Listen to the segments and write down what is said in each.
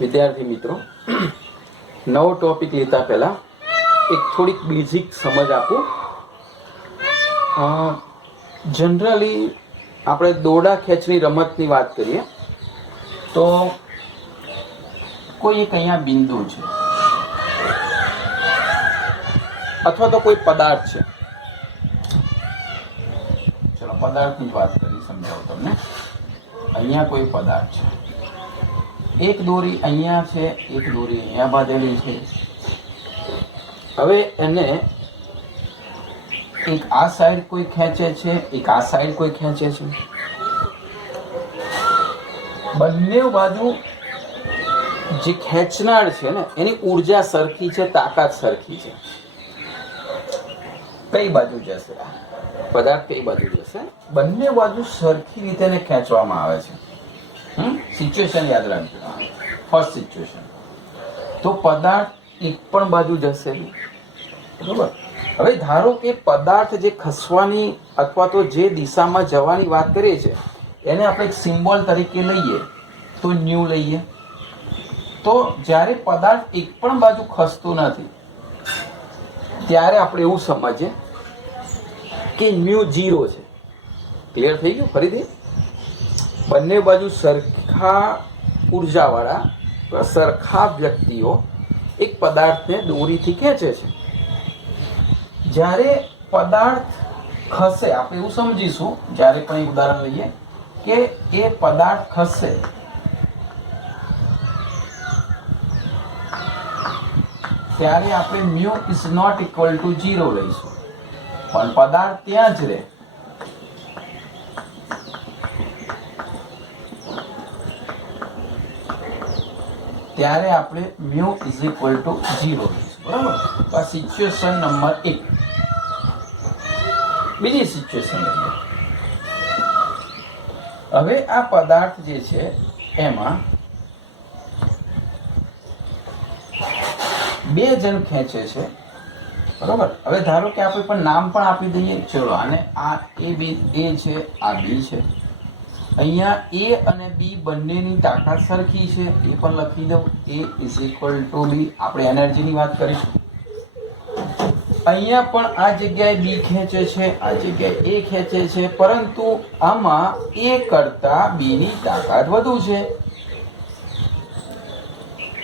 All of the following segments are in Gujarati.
વિદ્યાર્થી મિત્રો, નવો ટોપિક લેતા પહેલાં એક થોડીક બેઝિક સમજ આપું. જનરલી આપણે દોરડા ખેંચની રમતની વાત કરીએ તો કોઈ એક અહીંયા બિંદુ છે અથવા તો કોઈ પદાર્થ છે. ચલો પદાર્થની જ વાત કરી સમજાવું તમને. અહીંયા કોઈ પદાર્થ છે, એક દોરી અહીંયા છે, એક દોરી અહીંયા બાંધેલી છે. હવે એને એક આ સાઈડ કોઈ ખેંચે છે, એક આ સાઈડ કોઈ ખેંચે છે. બંને બાજુ જે ખેંચનાર છે ને એની ઉર્જા સરખી છે, તાકાત સરખી છે. કઈ બાજુ જશે પદાર્થ, કઈ બાજુ જશે? બંને બાજુ સરખી રીતે એને ખેંચવામાં આવે છે. સિચ્યુએશન યાદ રાખજો. ફર્સ્ટ સિચ્યુએશન તો પદાર્થ એક પણ બાજુ જશે, બરોબર. હવે ધારો કે પદાર્થ જે ખસવાની અથવા તો જે દિશામાં જવાની વાત કરીએ છીએ એને આપણે એક સિમ્બોલ તરીકે લઈએ તો ન્યુ લઈએ. તો જ્યારે પદાર્થ એક પણ બાજુ ખસતું નથી ત્યારે આપણે એવું સમજીએ કે ન્યુ 0 છે. ક્લિયર થઈ ગયું? ફરીથી બંને બાજુ સરખા ઉર્જાવાળા સરખા વ્યક્તિઓ એક પદાર્થને દોરીથી ખેંચે છે. જ્યારે પદાર્થ ખસે, આપણે એવું સમજીશું જ્યારે પણ ઉદાહરણ લઈએ કે એ પદાર્થ ખસે ત્યારે આપણે mu is not equal to 0 લઈશું, પણ પદાર્થ ત્યાં જ રહે. ત્યારે આપણે મ્યુ ઇઝ ઇક્વલ ટુ 0 લઈશું, બરાબર. તો આ સિચ્યુએશન નંબર 1. બીજી સિચ્યુએશન લઈએ. હવે આ પદાર્થ જે છે એમાં બે જણ ખેંચે છે, બરોબર. હવે ધારો કે આપણે પણ નામ પણ આપી દઈએ. ચલો આને આ એ બી એ છે, આ બી છે. અહીંયા એ અને બી બંનેની તાકાત સરખી છે, એ પણ લખી દઉં. એ ઇઝ ઇક્વલ ટુ બી. આપણે એનર્જીની વાત કરીશું. અહીંયા પણ આ જગ્યાએ બી ખેંચે છે, આ જગ્યાએ એ ખેંચે છે, પરંતુ આમાં એ કરતા બી ની તાકાત વધુ છે.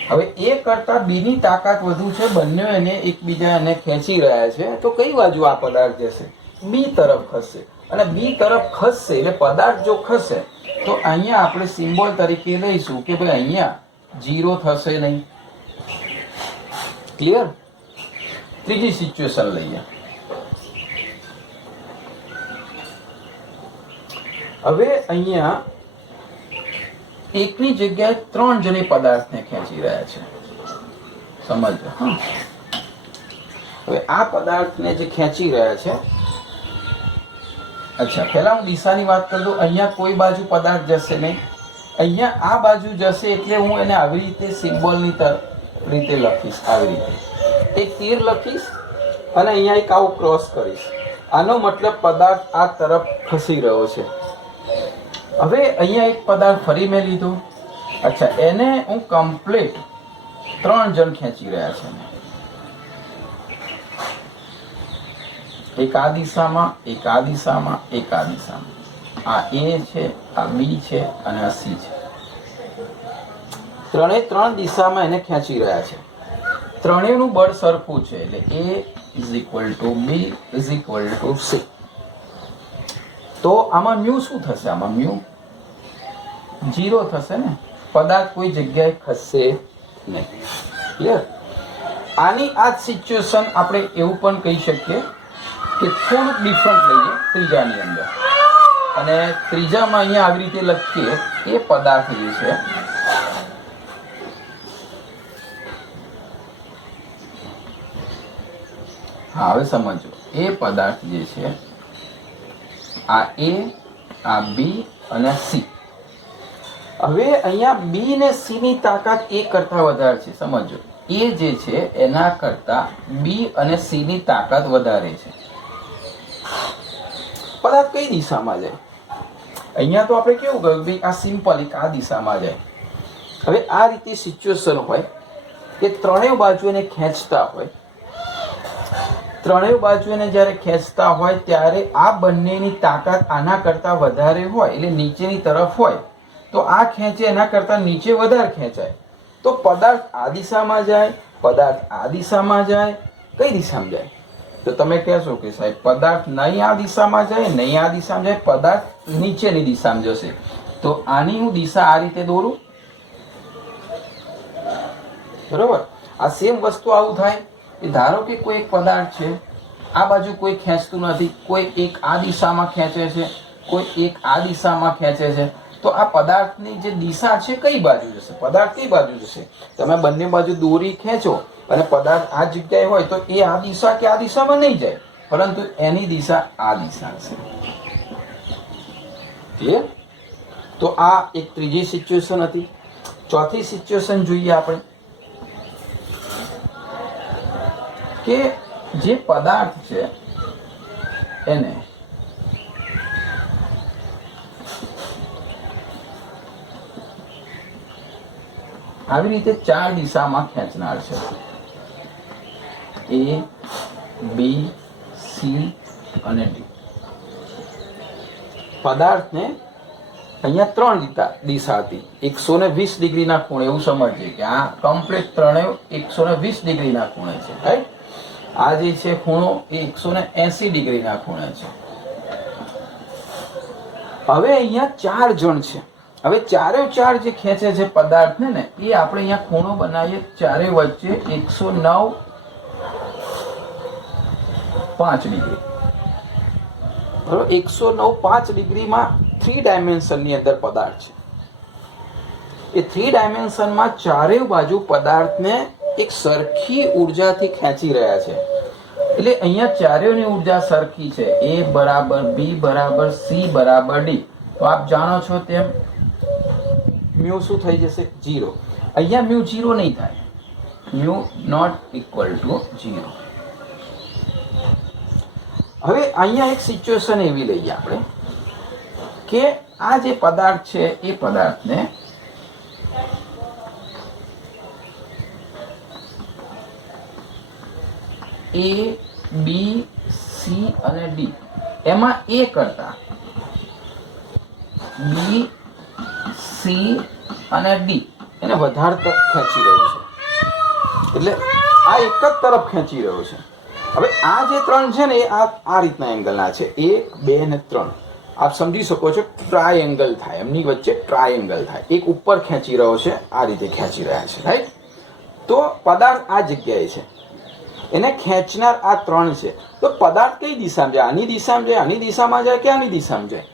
હવે એ કરતા બી ની તાકાત વધુ છે, બંને એને એકબીજા એને ખેંચી રહ્યા છે. તો કઈ બાજુ આ પદાર્થ જશે? બી તરફ ખસશે. અને બી તરફ ખસશે એટલે પદાર્થ જો ખસે તો અહીંયા આપણે સિમ્બોલ તરીકે લઈશું કે ભાઈ અહીંયા 0 થશે નહીં. ક્લિયર? ત્રીજી સિચ્યુએશન લઈએ. હવે અહીંયા એકની જગ્યાએ 3 જણે પદાર્થને ખેંચી રહ્યા છે. સમજો. હવે આ પદાર્થને જે ખેંચી રહ્યા છે, અચ્છા પહેલા હું દિશાની વાત કરી દઉં. અહીંયા કોઈ બાજુ પદાર્થ જશે નહીં, અહીંયા આ બાજુ જશે. એટલે હું એને આવી રીતે સિમ્બોલની રીતે લખીશ. આવી રીતે એક તીર લખીશ અને અહીંયા એક આવું ક્રોસ કરીશ. આનો મતલબ પદાર્થ આ તરફ ખસી રહ્યો છે. હવે અહીંયા એક પદાર્થ ફરી મેં લીધો. અચ્છા એને હું કમ્પ્લીટ 3 જણ ખેંચી રહ્યા છે. એક આ દિશામાં, એક આ દિશામાં, એક આ દિશામાં. આ એ છે, આ બી છે અને આ સી છે. 3 દિશામાં એને ખેંચી રહ્યા છે. ત્રણેયનું બળ સરખું છે એટલે A is equal to B is equal to C. તો આમાં મ્યુ શું થશે? આમાં મ્યુ 0 થશે ને. પદાર્થ કોઈ જગ્યાએ ખસશે નહીં. ક્લિયર? આની આ સિચ્યુએશન આપણે એવું પણ કહી શકીએ કે થોડુંક ડિફરન્ટ લઈએ ત્રીજાની અંદર. અને ત્રીજામાં અહીંયા આવી રીતે લખીએ એ પદાર્થ જે છે હા હવે સમજો. એ પદાર્થ જે છે આ એ, આ બી અને સી. હવે અહીંયા બી ને સી ની તાકાત એ કરતા વધારે છે. સમજો એ જે છે એના કરતા બી અને સી ની તાકાત વધારે છે. પદાર્થ કઈ દિશામાં જાય? અહીંયા તો આપણે કેવું કહ્યું ભાઈ આ સિમ્પલ એક આ દિશામાં જાય. હવે આ રીતે સિચ્યુએશન હોય કે ત્રણેય બાજુ એને ખેંચતા હોય, ત્રણેય બાજુ એને જ્યારે ખેંચતા હોય ત્યારે આ બંનેની તાકાત આના કરતાં વધારે હોય, એટલે નીચેની તરફ હોય તો આ ખેંચે એના કરતાં નીચે વધારે ખેંચાય, તો પદાર્થ આ દિશામાં જાય, પદાર્થ આ દિશામાં જાય, કઈ દિશામાં જાય? તો તમે કહેશો કે સાહેબ પદાર્થ નહીં આ દિશામાં જાય, નહીં આ દિશામાં જાય, પદાર્થ નીચેની દિશામાં જશે. તો આની હું દિશા આ રીતે દોરું, બરોબર? આ સેમ વસ્તુ આવું થાય કે ધારો કે કોઈ એક પદાર્થ છે, આ બાજુ કોઈ ખેંચતું નથી, કોઈ એક આ દિશામાં ખેંચે છે, કોઈ એક આ દિશામાં ખેંચે છે, તો આ પદાર્થની જે દિશા છે કઈ બાજુ જશે? પદાર્થ કઈ બાજુ જશે? તમે બંને બાજુ દોરી ખેંચો અને પદાર્થ આ જગ્યાએ હોય તો એ આ દિશા કે આ દિશામાં નહીં જાય, પરંતુ એની દિશા આ દિશા છે. ક્લિયર? તો આ એક ત્રીજી સિચ્યુએશન હતી. ચોથી સિચ્યુએશન જોઈએ આપણે કે જે પદાર્થ છે એને આવી રીતે ચાર દિશામાં ખેંચનાર છે, A, B, C અને D. પદાર્થને અહીંયા ત્રણ દિશા હતી, 120 ડિગ્રીના ખૂણે, એવું સમજીએ કે આ કમ્પ્લીટ ત્રણેય 120 ડિગ્રીના ખૂણે છે, રાઈટ? આ જે છે ખૂણો એ 180 ડિગ્રીના ખૂણે છે. હવે અહીંયા ચાર જણ છે. હવે ચારે ચાર જે ખેંચે છે પદાર્થને ને એ આપણે અહીંયા ખૂણો બનાવીએ ચારે વચ્ચે 109 5 ડિગ્રી, બરોબર? 109 5 ડિગ્રીમાં 3 ડાયમેન્શનની અંદર પદાર્થ છે. એ 3 ડાયમેન્શનમાં ચારેય બાજુ પદાર્થને એક સરખી ઉર્જાથી ખેંચી રહ્યા છે. એટલે અહીંયા ચારેયની ઉર્જા સરખી છે, A બરાબર B બરાબર C બરાબર D. તો આપ જાણો છો તેમ મ્યુ શું થઈ જશે? 0. અહીંયા મ્યુ 0 નહીં થાય, મ્યુ નોટ ઇક્વલ ટુ 0. હવે અહીંયા એક સિચ્યુએશન એવી લઈએ આપણે કે આ જે પદાર્થ છે એ પદાર્થને A, B, C અને D, એમાં A કરતા B, C અને D એને વધારે ખેંચી રહ્યું છે, એટલે આ એક જ તરફ ખેંચી રહ્યો છે. હવે આ જે ત્રણ છે ને એ આ રીતના એંગલના છે, 1, 2 અને 3. આપ સમજી શકો છો ટ્રાયેંગલ થાય, એમની વચ્ચે ટ્રાયેંગલ થાય. એક ઉપર ખેંચી રહ્યો છે, આ રીતે ખેંચી રહ્યા છે, રાઈટ? તો પદાર્થ આ જગ્યાએ છે, એને ખેંચનાર આ ત્રણ છે. તો પદાર્થ કઈ દિશામાં જાય? આની દિશામાં જાય, આની દિશામાં જાય કે આની દિશામાં જાય?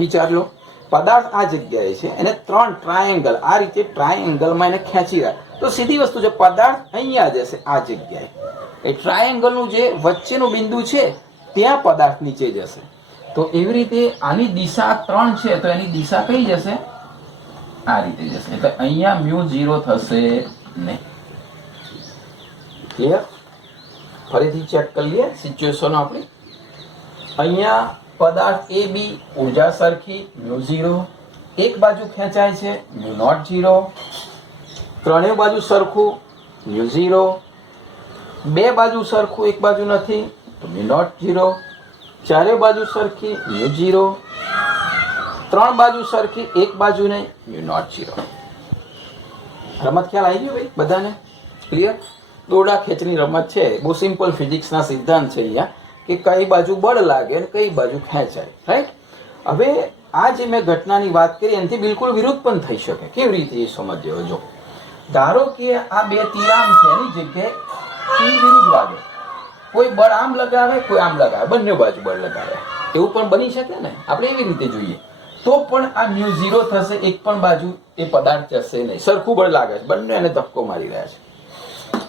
વિચાર લો. પદાર્થ આ જગ્યાએ છે, એને ત્રણ ટ્રાયેંગલ આ રીતે ટ્રાયેંગલમાં એને ખેંચી રહ્યા. તો સીધી વસ્તુ છે, પદાર્થ અહીંયા જશે આ જગ્યાએ. એ ટ્રાયેંગલનું જે વચ્ચેનું બિંદુ છે ત્યાં પદાર્થ નીચે જશે. તો એવી રીતે આની દિશા 3 છે, તો એની દિશા કઈ જશે? આ રીતે જશે. એટલે અહીંયા મ્યુ 0 થશે નહીં. ક્લિયર? ફરીથી ચેક કરી લઈએ સિચ્યુએશન આપણી. અહીંયા પદાર્થ A, B ઉર્જા સરખી, મ્યુ 0. એક બાજુ ખેંચાય છે, મ્યુ નોટ 0. ત્રણેય બાજુ સરખું, મ્યુ 0. બે બાજુ સરખું, એક બાજુ નથી, તો મ્યુ નોટ 0. ચારે બાજુ સરખી, મ્યુ 0. ત્રણ બાજુ સરખી, એક બાજુ નહીં, મ્યુ નોટ 0. રમત ખ્યાલ આવી ગયો ભાઈ બધાને? ક્લિયર? દોરડા ખેંચની રમત છે, બહુ સિમ્પલ ફિઝિક્સના સિદ્ધાંત છે અહીંયા કે કઈ બાજુ બળ લાગે અને કઈ બાજુ ખેંચાય, રાઈટ? હવે આ જે મેં ઘટનાની વાત કરી એનાથી બિલકુલ વિરુદ્ધ પણ થઈ શકે. કેવી રીતે એ સમજ્યો? જો ધારો કે આ બે તીર આમ છે, એની જગ્યાએ તીર વિરુદ્ધ વાગે, કોઈ બળ આમ લગાવે, કોઈ આમ લગાવે, બંને બાજુ બળ લગાવે, એવું પણ બની શકે ને? આપણે એવી રીતે જોઈએ તો પણ આ મ્યુ 0 થશે, એક પણ બાજુ એ પદાર્થ જશે નહીં, સરખું બળ લાગે છે, બંને એને ધક્કો મારી રહ્યા છે.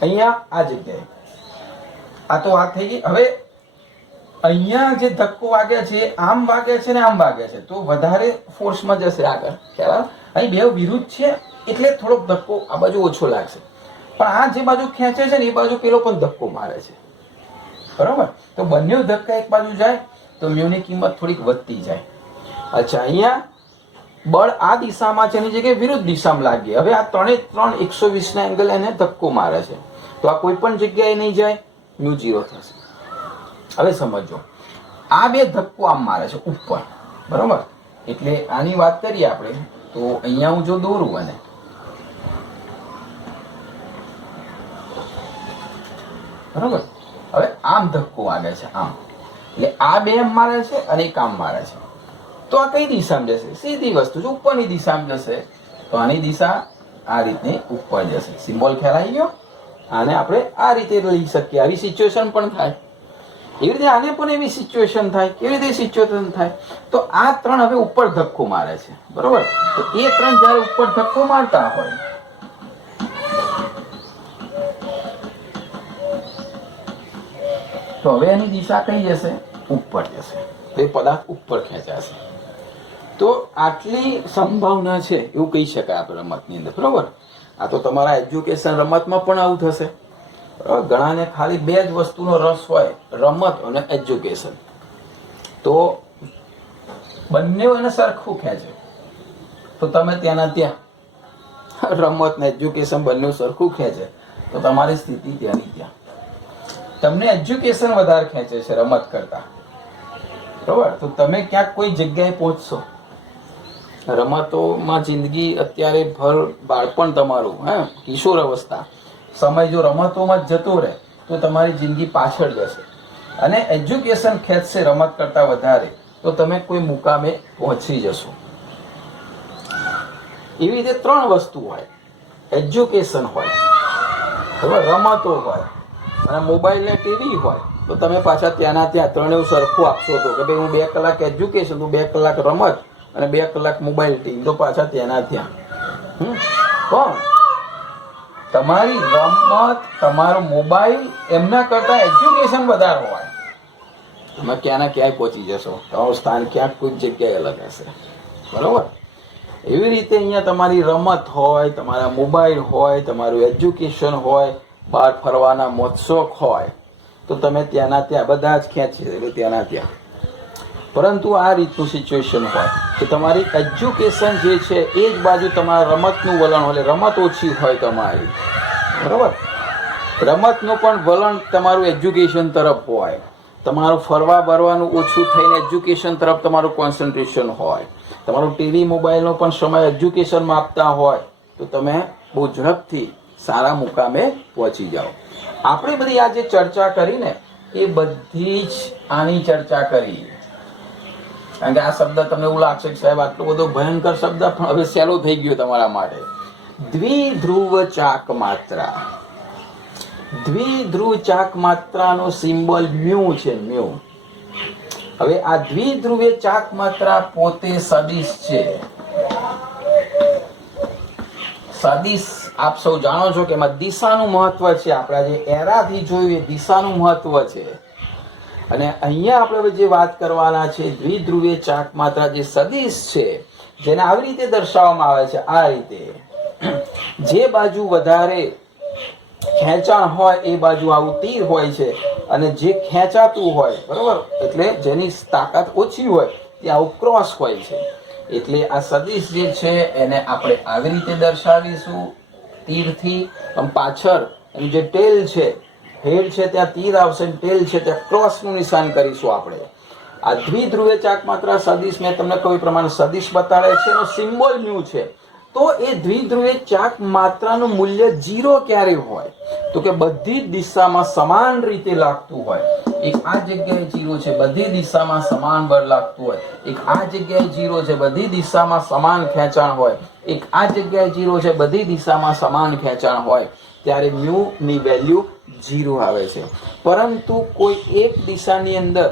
અહીંયા આ જગ્યાએ આ તો વાત થઈ ગઈ. હવે અહીંયા જે ધક્કો વાગે છે આમ વાગે છે ને આમ વાગે છે, તો વધારે ફોર્સમાં જશે આગળ. ખ્યાલ? અહીં બે વિરુદ્ધ છે એટલે થોડોક ધક્કો આ બાજુ ઓછો લાગશે, પણ આ જે બાજુ ખેંચે છે ને એ બાજુ પેલો પણ ધક્કો મારે છે, બરોબર? તો બંને ધક્કા એક બાજુ જાય તો મ્યુની કિંમત થોડીક વધતી જાય. અચ્છા, અહીંયા બળ આ દિશામાં છે એની જગ્યાએ વિરુદ્ધ દિશામાં લાગે. હવે આ ત્રણે ત્રણ 120 એંગલ એને ધક્કો મારે છે, તો આ કોઈ પણ જગ્યાએ નહીં જાય, મ્યુ 0 થશે. હવે સમજો, આ બે ધક્કો આમ મારે છે ઉપર, બરોબર? એટલે આની વાત કરીએ આપણે તો અહીંયા હું જો દોરું અને બરોબર, હવે આમ ધક્કો વાગે છે આમ, એટલે આ બે એમ મારે છે અને એક આમ મારે છે, તો આ કઈ દિશામાં જશે? સીધી વસ્તુ જો ઉપરની દિશામાં જશે, તો આની દિશા આ રીતની ઉપર જશે. સિમ્બોલ ખ્યાલ આવી ગયો? આને આપણે આ રીતે લઈ શકીએ. આવી સિચ્યુએશન પણ થાય, એવી રીતે આને પણ એવી સિચ્યુએશન થાય. કેવી રીતે સિચ્યુએશન થાય? તો આ ત્રણ હવે ઉપર ધક્કો મારે છે, બરોબર? તો એ ત્રણ જયારે ઉપર ધક્કો મારતા હોય તો હવે એની દિશા કઈ જશે? ઉપર જશે. તો એ પદાર્થ ઉપર ખેંચાશે. તો આટલી સંભાવના છે એવું કહી શકાય આપણે રમતની અંદર, બરોબર? આ તો તમારા એજ્યુકેશન રમતમાં પણ આવું થશે. ઘણાને ખાલી બે જ વસ્તુનો રસ હોય, રમત અને એજ્યુકેશન, તો બંને એને સરખું ખેંચે. તો તમે ત્યાંના ત્યાં રમત ને એજ્યુકેશન બંને સરખું ખેંચે તો તમારી સ્થિતિ ત્યાંની ત્યાં. તમને એજ્યુકેશન વધારે ખેંચે છે રમત કરતા, બરોબર? તો તમે ક્યાંક કોઈ જગ્યાએ પહોંચશો. રમતોમાં જિંદગી અત્યારે ભર બાળપણ તમારું, કિશોર અવસ્થા સમય જો રમતોમાં જ જતો રહે તો તમારી જિંદગી પાછળ જશે. અને એજ્યુકેશન ખેંચશે રમત કરતા વધારે તો તમે કોઈ મુકામે પહોંચી જશો. એવી રીતે ત્રણ વસ્તુ હોય, એજ્યુકેશન હોય, બરાબર, રમતો હોય અને મોબાઈલ ને ટીવી હોય, તો તમે પાછા ત્યાંના ત્યાં ત્રણેય સરખું આપશો તો કે ભાઈ હું 2 કલાક એજ્યુકેશન, હું 2 કલાક રમત અને 2 કલાક મોબાઈલ ટીવી, તો પાછા ત્યાંના ત્યાં. પણ તમારી રમત, તમારો મોબાઈલ એમના કરતા એજ્યુકેશન વધારે હોય, તમે ક્યાંના ક્યાંય પહોંચી જશો. તમારું સ્થાન ક્યાંક કોઈ જગ્યાએ અલગ હશે, બરોબર? એવી રીતે અહીંયા તમારી રમત હોય, તમારા મોબાઈલ હોય, તમારું એજ્યુકેશન હોય, બહાર ફરવાના મોજશોખ હોય, તો તમે ત્યાંના ત્યાં બધા જ ખેંચી એટલે ત્યાંના ત્યાં. પરંતુ આ રીતનું સિચ્યુએશન હોય કે તમારી એજ્યુકેશન જે છે એ જ બાજુ તમારા રમતનું વલણ હોય, રમત ઓછી હોય તમારી, બરાબર? રમતનું પણ વલણ તમારું એજ્યુકેશન તરફ હોય, તમારું ફરવા બરવાનું ઓછું થઈને એજ્યુકેશન તરફ તમારું કોન્સન્ટ્રેશન હોય, તમારું ટીવી મોબાઈલનો પણ સમય એજ્યુકેશનમાં આપતા હોય, તો તમે બહુ ઝડપથી સારા મુકામે પહોંચી જાઓ. આપણે બધી આ જે ચર્ચા કરીને એ બધી જ આની ચર્ચા કરી. કારણ કે આ શબ્દ તમને એવું લાગશે કે સાહેબ આટલો બધો ભયંકર શબ્દ પણ હવે સહેલો થઈ ગયો તમારા માટે. દ્વિધ્રુવ ચાક માત્રા. દ્વિધ્રુવ ચાક માત્રાનો સિમ્બોલ મ્યુ છે, મ્યુ. હવે આ દ્વિધ્રુવીય ચાક માત્રા પોતે સદિશ છે. સદિશ આપ સૌ જાણો છો કે એમાં દિશાનું મહત્વ છે. આપણા જે એરાથી જોયું એ દિશાનું મહત્વ છે. અને અહીંયા આપણે જે વાત કરવાના છે દ્વિધ્રુવીય ચાક માત્રા જે સદિશ છે, જેને આવી રીતે દર્શાવવામાં આવે છે, આ રીતે. જે બાજુ વધારે ખેંચાણ હોય એ બાજુ આવું તીર હોય છે, અને જે ખેંચાતું હોય, બરોબર, એટલે જેની તાકાત ઓછી હોય ત્યાં આવું ક્રોસ હોય છે. એટલે આ સદિશ જે છે એને આપણે આવી રીતે દર્શાવીશું તીરથી. પાછળ એની જે ટેલ છે, હેડ છે ત્યાં તીર આવશે, ટેલ છે ત્યાં ક્રોસનું નિશાન કરીશું આપણે. આ દ્વિધ્રુવીય ચાક માત્રા સદિશ મેં તમને કહ્યું પ્રમાણે સદિશ બતાડે છે, એનો સિમ્બોલ મ્યુ છે. તો એ દ્વિધ્રુવીય ચાક માત્રાનું મૂલ્ય 0 ક્યારે હોય? તો કે બધી દિશામાં સમાન રીતે લાગતું હોય. એક આ જગ્યાએ 0 છે, બધી દિશામાં સમાન બળ લાગતું હોય. એક આ જગ્યાએ 0 છે, બધી દિશામાં સમાન ખેંચાણ હોય. એક આ જગ્યાએ 0 છે, બધી દિશામાં સમાન ખેંચાણ હોય, ત્યારે મ્યુ ની વેલ્યુ 0 આવે છે. પરંતુ કોઈ એક દિશાની અંદર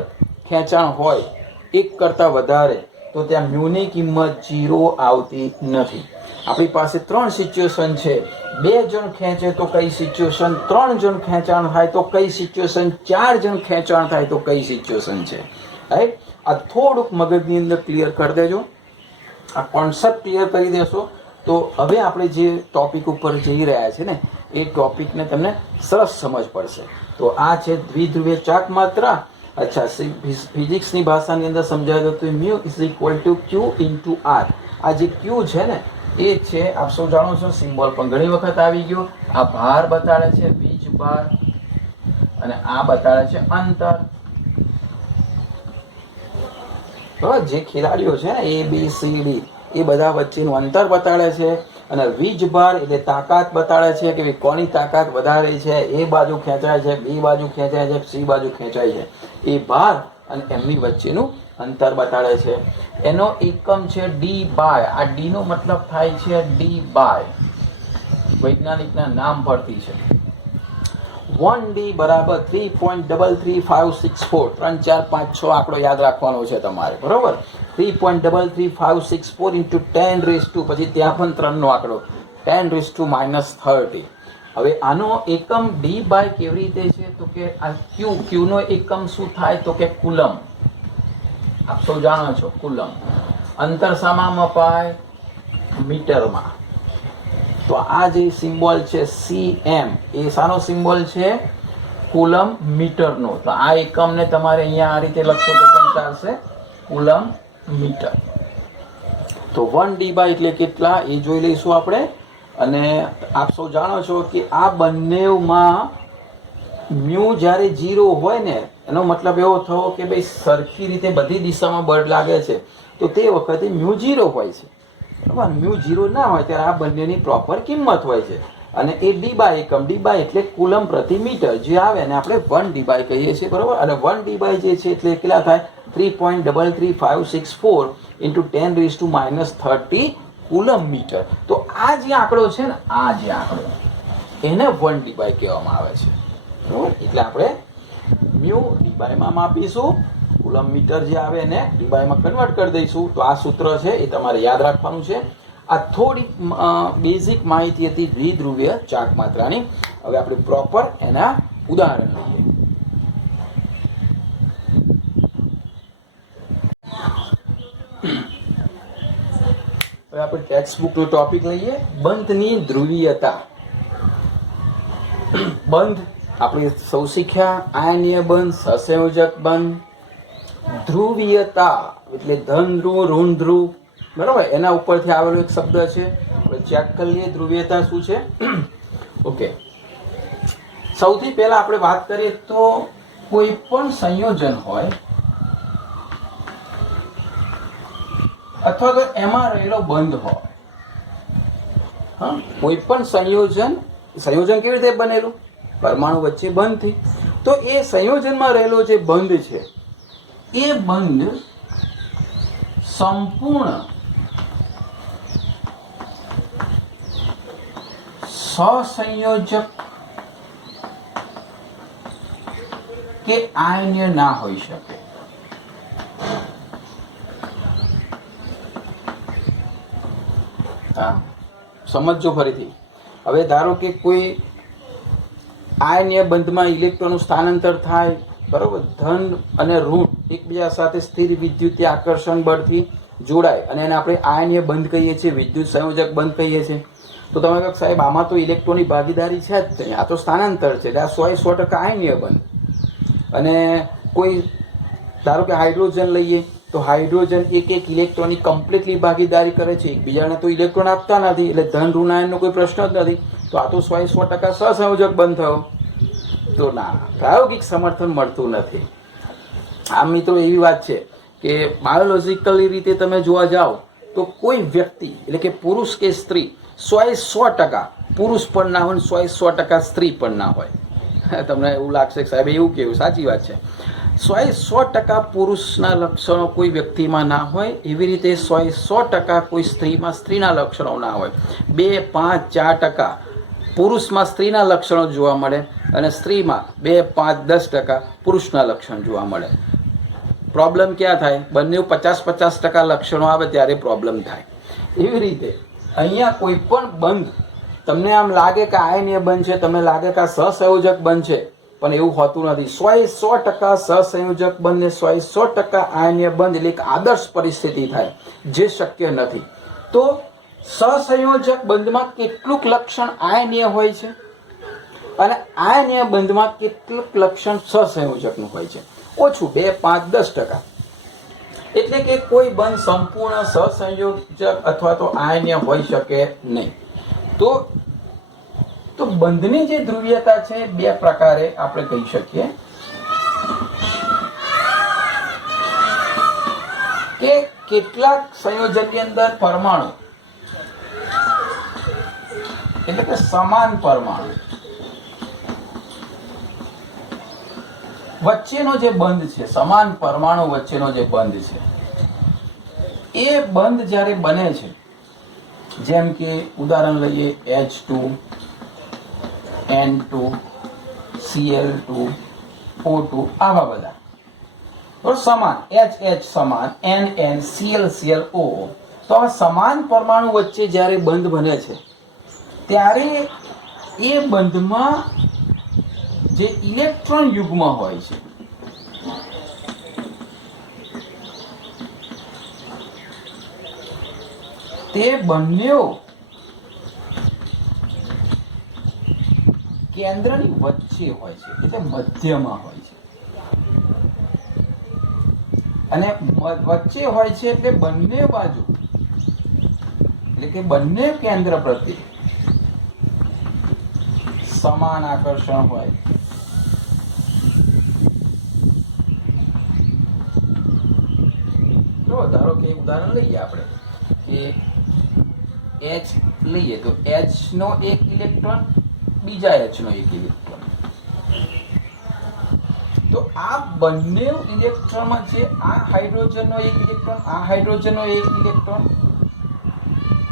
ખેંચાણ હોય એક કરતા વધારે, તો ત્યાં મ્યુની કિંમત 0 આવતી નથી. આપણી પાસે 3 સિચ્યુએશન છે. 2 જણ ખેંચે તો કઈ સિચ્યુએશન, 3 જણ ખેંચાણ થાય તો કઈ સિચ્યુએશન, 4 જણ ખેંચાણ થાય તો કઈ સિચ્યુએશન છે. રાઈટ? આ થોડુંક મગજની અંદર ક્લિયર કરી દેજો. આ કોન્સેપ્ટ ક્લિયર કરી દેશો તો હવે આપણે જે ટોપિક ઉપર જઈ રહ્યા છે ને એ ટોપિકને તમને સરસ સમજ પડશે. તો આ છે દ્વિધ્રુવીય ચાક માત્રા. અચ્છા, ફિઝિક્સની ભાષાની અંદર સમજાય તો mu is equal to Q into R. આ જે ક્યુ છે ને એ છે, આપ સૌ જાણો છો, સિમ્બોલ પણ ઘણી વખત આવી ગયો. આ ભાર બતાડે છે, વીજ ભાર, અને આ બતાડે છે અંતર. બરાબર, જે ખેલાડીઓ છે ને ABCD એ બધા વચ્ચેનું અંતર બતાડે છે. અને વીજ ભાર એટલે તાકાત બતાડે છે કે કોની તાકાત વધારે છે, એ બાજુ ખેંચાય છે, બી બાજુ ખેંચાય છે, સી બાજુ ખેંચાય છે, એ ભાર અને એમની વચ્ચેનું અંતર બતાડે છે. એનો એકમ છે ડી બાય. આ ડી નો મતલબ થાય છે ડી બાય, વૈજ્ઞાનિકના નામ પરથી છે. 1D બરાબર 3.33564. 3 4 5 6 આંકડો યાદ રાખવાનો છે તમારે, બરોબર. 3.33564 into 10 પછી ત્યાં પણ 3 નો આંકડો 10⁻30. હવે આનો એકમ ડી બાય કેવી રીતે છે તો કે આ ક્યુ નો એકમ શું થાય તો કે કુલમ. આપ સૌ જાણો છો કુલમ. અંતર શામાં મપાય? મીટરમાં. તો આ જે સિમ્બોલ છે CM એ શાનો સિમ્બોલ છે? કુલમ મીટરનો. તો આ એકમને તમારે અહીંયા આ રીતે લખશો તો પણ ચાલશે, કુલમ મીટર. તો 1D બાય એટલે કેટલા એ જોઈ લઈશું આપણે. અને આપ સૌ જાણો છો કે આ બંનેમાં મ્યુ જ્યારે 0 હોય ને એનો મતલબ એવો થયો કે ભાઈ સરખી રીતે બધી દિશામાં બળ લાગે છે, તો તે વખતે મ્યુ 0 હોય છે. બરાબર, મ્યુ 0 ના હોય ત્યારે આ બંનેની પ્રોપર કિંમત હોય છે. અને એ ડી બાય એકમ, ડી બાય એટલે કુલમ પ્રતિ મીટર જે આવે ને આપણે 1D બાય કહીએ છીએ, બરોબર. અને 1D બાય જે છે એટલે કેટલા થાય? 3.33564 into 10⁻30 કુલમ મીટર. તો આ જે આંકડો છે ને, આ જે આંકડો એને 1D બાય કહેવામાં આવે છે, બરોબર. એટલે આપણે મ્યુ ડી બાયમાં માપીશું, કુલમ મીટર જે આવે એને ડી બાયમાં કન્વર્ટ કરી દઈશું. તો આ સૂત્ર છે એ તમારે યાદ રાખવાનું છે. આ થોડી બેઝિક માહિતી હતી દ્વિધ્રુવીય ચાક માત્રાની. હવે આપણે પ્રોપર એના ઉદાહરણ લઈએ. હવે આપણે ટેક્સ્ટ બુક નો ટોપિક લઈએ, બંધની ધ્રુવીયતા. બંધ આપણે સૌ શીખ્યા, આયનીય બંધ, સહસંયોજક બંધ. ધ્રુવીયતા એટલે ધન ધ્રુવ, ઋણ ધ્રુવ, બરાબર. એના ઉપરથી આવેલો એક શબ્દ છે, આપણે ચેક કરી લઈએ ધ્રુવીયતા શું છે. ઓકે, સૌથી પહેલા આપણે વાત કરીએ તો કોઈ પણ સંયોજન હોય અથવા તો એમાં રહેલો બંધ હોય. હા, કોઈ પણ સંયોજન કેવી રીતે બનેલું? પરમાણુ વચ્ચે બંધથી. તો એ સંયોજનમાં રહેલો જે બંધ છે એ બંધ સંપૂર્ણ સહસંયોજક કે આયનીય ના હોઈ શકે. સમજો ફરીથી. હવે ધારો કે કોઈ આયનીય બંધમાં ઇલેક્ટ્રોનનું સ્થાનાંતર થાય, બરોબર. ધન અને ઋણ એકબીજા સાથે સ્થિર વિદ્યુતીય આકર્ષણ બળથી જોડાય અને એને આપણે આયનીય બંધ કહીએ છીએ, વિદ્યુત સંયોજક બંધ કહીએ છીએ. તો તમે કહો સાહેબ આમાં તો ઇલેક્ટ્રોનની ભાગીદારી છે જ નહીં, આ તો સ્થાનાંતર છે, એટલે આ 100% આયનીય બંધ. અને કોઈ ધારો કે હાઇડ્રોજન લઈએ તો હાઇડ્રોજન એક ઇલેક્ટ્રોનની કમ્પ્લીટલી ભાગીદારી કરે છે, એકબીજાને તો ઇલેક્ટ્રોન આપતા નથી, એટલે ધન ઋણ આયનનો કોઈ પ્રશ્ન જ નથી. તો આ તો 100% સહસંયોજક બંધ થયો. તો ના, પ્રાયોગિક સમર્થન મળતું નથી. આ મિત્રો એવી વાત છે કે બાયોલોજીકલી રીતે તમે જોવા જાઓ તો કોઈ વ્યક્તિ એટલે કે પુરુષ કે સ્ત્રી 100% પુરુષ પણ ના હોય, 100% સ્ત્રી પણ ના હોય. તમને એવું લાગશે કે સાહેબ એવું કેવું? સાચી વાત છે. 100% પુરુષના લક્ષણો કોઈ વ્યક્તિમાં ના હોય, એવી રીતે 100% કોઈ સ્ત્રીમાં સ્ત્રીના લક્ષણો ના હોય. 2, 5, 4% પુરુષમાં સ્ત્રીના લક્ષણો જોવા મળે અને સ્ત્રીમાં 2, 5, 10% પુરુષના લક્ષણ જોવા મળે. પ્રોબ્લેમ ક્યાં થાય? બંને 50-50% લક્ષણો આવે ત્યારે પ્રોબ્લેમ થાય. એવી રીતે અહીંયા કોઈ પણ બંધ તમને આમ લાગે કે આયનીય બંધ છે, તમને લાગે કે આ સહસંયોજક બંધ છે, પણ એવું હોતું નથી. 100% સહસંયોજક બંધ ને 100% આયનીય બંધ એટલે એક આદર્શ પરિસ્થિતિ થાય, જે શક્ય નથી. તો સહસંયોજક બંધમાં કેટલુંક લક્ષણ આયનીય હોય છે અને આયનીય બંધમાં કેટલુંક લક્ષણ સહસંયોજકનું હોય છે? ઓછું, 2, 5, 10%. એટલે કે કોઈ બંધ સંપૂર્ણ સહસંયોજક અથવા તો આયન્ય હોઈ શકે નહીં. તો બંધની જે ધ્રુવીયતા છે બે પ્રકારે આપણે કહી શકીએ કે કેટલાક સંયોજકની અંદર પરમાણુ એટલે કે સમાન પરમાણુ વચ્ચેનો જે બંધ છે, સમાન પરમાણુ વચ્ચેનો જે બંધ છે, એ બંધ જ્યારે બને છે, જેમ કે ઉદાહરણ લઈએ H2 N2 Cl2 O2 આવા બધા તો સમાન H સમાન N Cl O. તો આ સમાન પરમાણુ વચ્ચે જ્યારે બંધ બને છે ત્યારે એ બંધમાં જે ઇલેક્ટ્રોન યુગ્મ હોય છે તે બંને કેન્દ્રની વચ્ચે હોય છે, એટલે મધ્યમાં હોય છે. અને વચ્ચે હોય છે એટલે બંને બાજુ એટલે કે બંને કેન્દ્ર પ્રત્યે સમાન આકર્ષણ હોય. ધારો કે ઉદાહરણ લઈએ આપણે કે H લઈએ તો H નો એક ઇલેક્ટ્રોન બીજા H નો એક ઇલેક્ટ્રોન. તો આ બંને ઇલેક્ટ્રોનમાં છે આ હાઇડ્રોજન નો એક ઇલેક્ટ્રોન, આ હાઇડ્રોજન નો એક ઇલેક્ટ્રોન.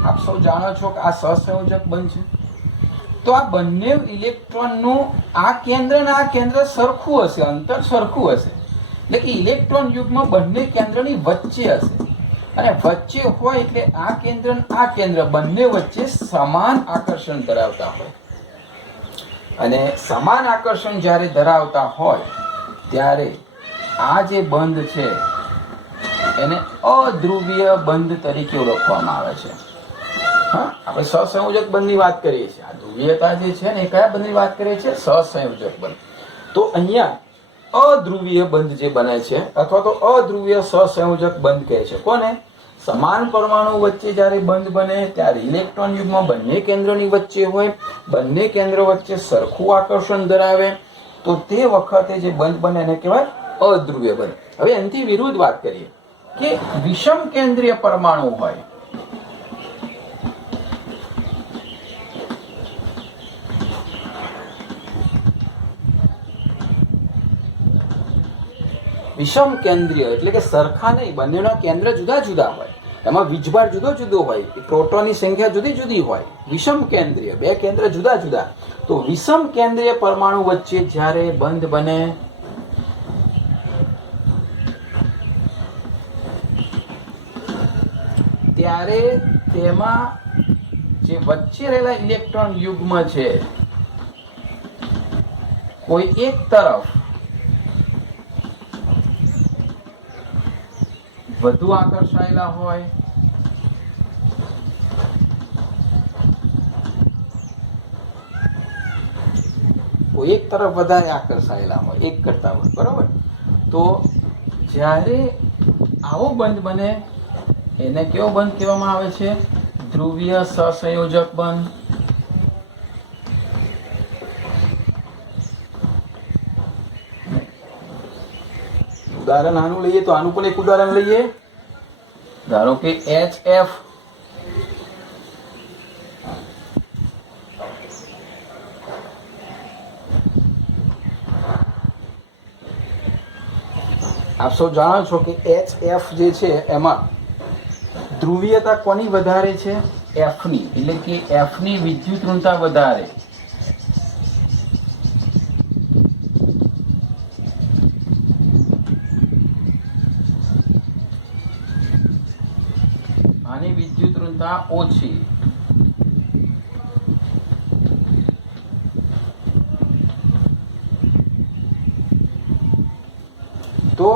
આપ સૌ જાણો છો કે આ સહસંયોજક બનશે. તો આ બંને ઇલેક્ટ્રોનનું આ કેન્દ્ર અને આ કેન્દ્ર સરખું હશે, અંતર સરખું હશે. એટલે કે ઇલેક્ટ્રોન યુગ્મ બંને કેન્દ્રની વચ્ચે હશે અને વચ્ચે હોય એટલે આ કેન્દ્ર અને આ કેન્દ્ર બંને વચ્ચે સમાન આકર્ષણ ધરાવતા હોય. અને સમાન આકર્ષણ જ્યારે ધરાવતા હોય ત્યારે આ જે બંધ છે એને અધ્રુવીય બંધ તરીકે ઓળખવામાં આવે છે. હા, આપણે સહસંયોજક બંધની વાત કરીએ છીએ. આ ધ્રુવીયતા જે છે ને એ કયા બંધની વાત કરીએ છીએ? સહસંયોજક બંધ. તો અહીંયા અધ્રુવીય બંધ જે બને છે અથવા તો અધ્રુવીય સહસંયોજક બંધ કહે છે. કોને? સમાન પરમાણુ વચ્ચે જ્યારે બંધ બને ત્યારે ઇલેક્ટ્રોન યુગ્મ બંને કેન્દ્રની વચ્ચે હોય, બંને કેન્દ્ર વચ્ચે સરખું આકર્ષણ ધરાવે, તો તે વખતે જે બંધ બને એને કહેવાય અધ્રુવીય બંધ. હવે એનાથી વિરુદ્ધ વાત કરીએ કે વિષમ કેન્દ્રીય પરમાણુ હોય, વિષમ કેન્દ્રીય એટલે કે સરખા નહીં, બંનેના કેન્દ્ર જુદા જુદા હોય, એમાં વીજભાર જુદો જુદો હોય, પ્રોટોનની સંખ્યા જુદી જુદી હોય. વિષમ કેન્દ્રીય, બે કેન્દ્ર જુદા જુદા. તો વિષમ કેન્દ્રીય પરમાણુ વચ્ચે જ્યારે બંધ બને ત્યારે તેમાં જે વચ્ચે રહેલા ઇલેક્ટ્રોન યુગ્મ છે કોઈ એક તરફ વધુ આકર્ષાયેલા હોય કોઈ એક તરફ વધારે આકર્ષાયેલા હોય, એક કરતા હોય, બરોબર. તો જ્યારે આવો બંધ બને એને કેવો બંધ કહેવામાં આવે છે? ધ્રુવીય સહસંયોજક બંધ. ઉદાહરણ આનું લઈએ તો આનું પણ એક ઉદાહરણ લઈએ. ધારો કે HF આપ સૌ જાણો છો કે HF જે છે એમાં ધ્રુવીયતા કોની વધારે છે? F ની. એટલે કે F ની વિદ્યુત ઋણતા વધારે. આની વિદ્યુત ઋણતા ઓછી. તો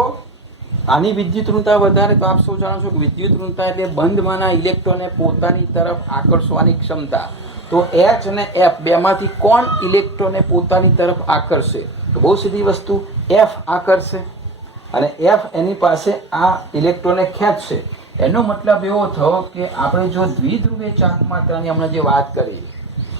આની વિદ્યુત ઋણતા વધારે. તો આપ સૌ જાણો છો કે વિદ્યુત ઋણતા એટલે બંધમાંના ઇલેક્ટ્રોનને પોતાની તરફ આકર્ષવાની ક્ષમતા. તો H અને F બેમાંથી કોણ ઇલેક્ટ્રોનને પોતાની તરફ આકર્ષે? તો બહુ સીધી વસ્તુ, F આકર્ષે. અને એફ એની પાસે આ ઇલેક્ટ્રોનને ખેંચશે. એનો મતલબ એવો થયો કે આપણે જો દ્વિધ્રુવીય ચાક માત્રાની હમણાં જે વાત કરી,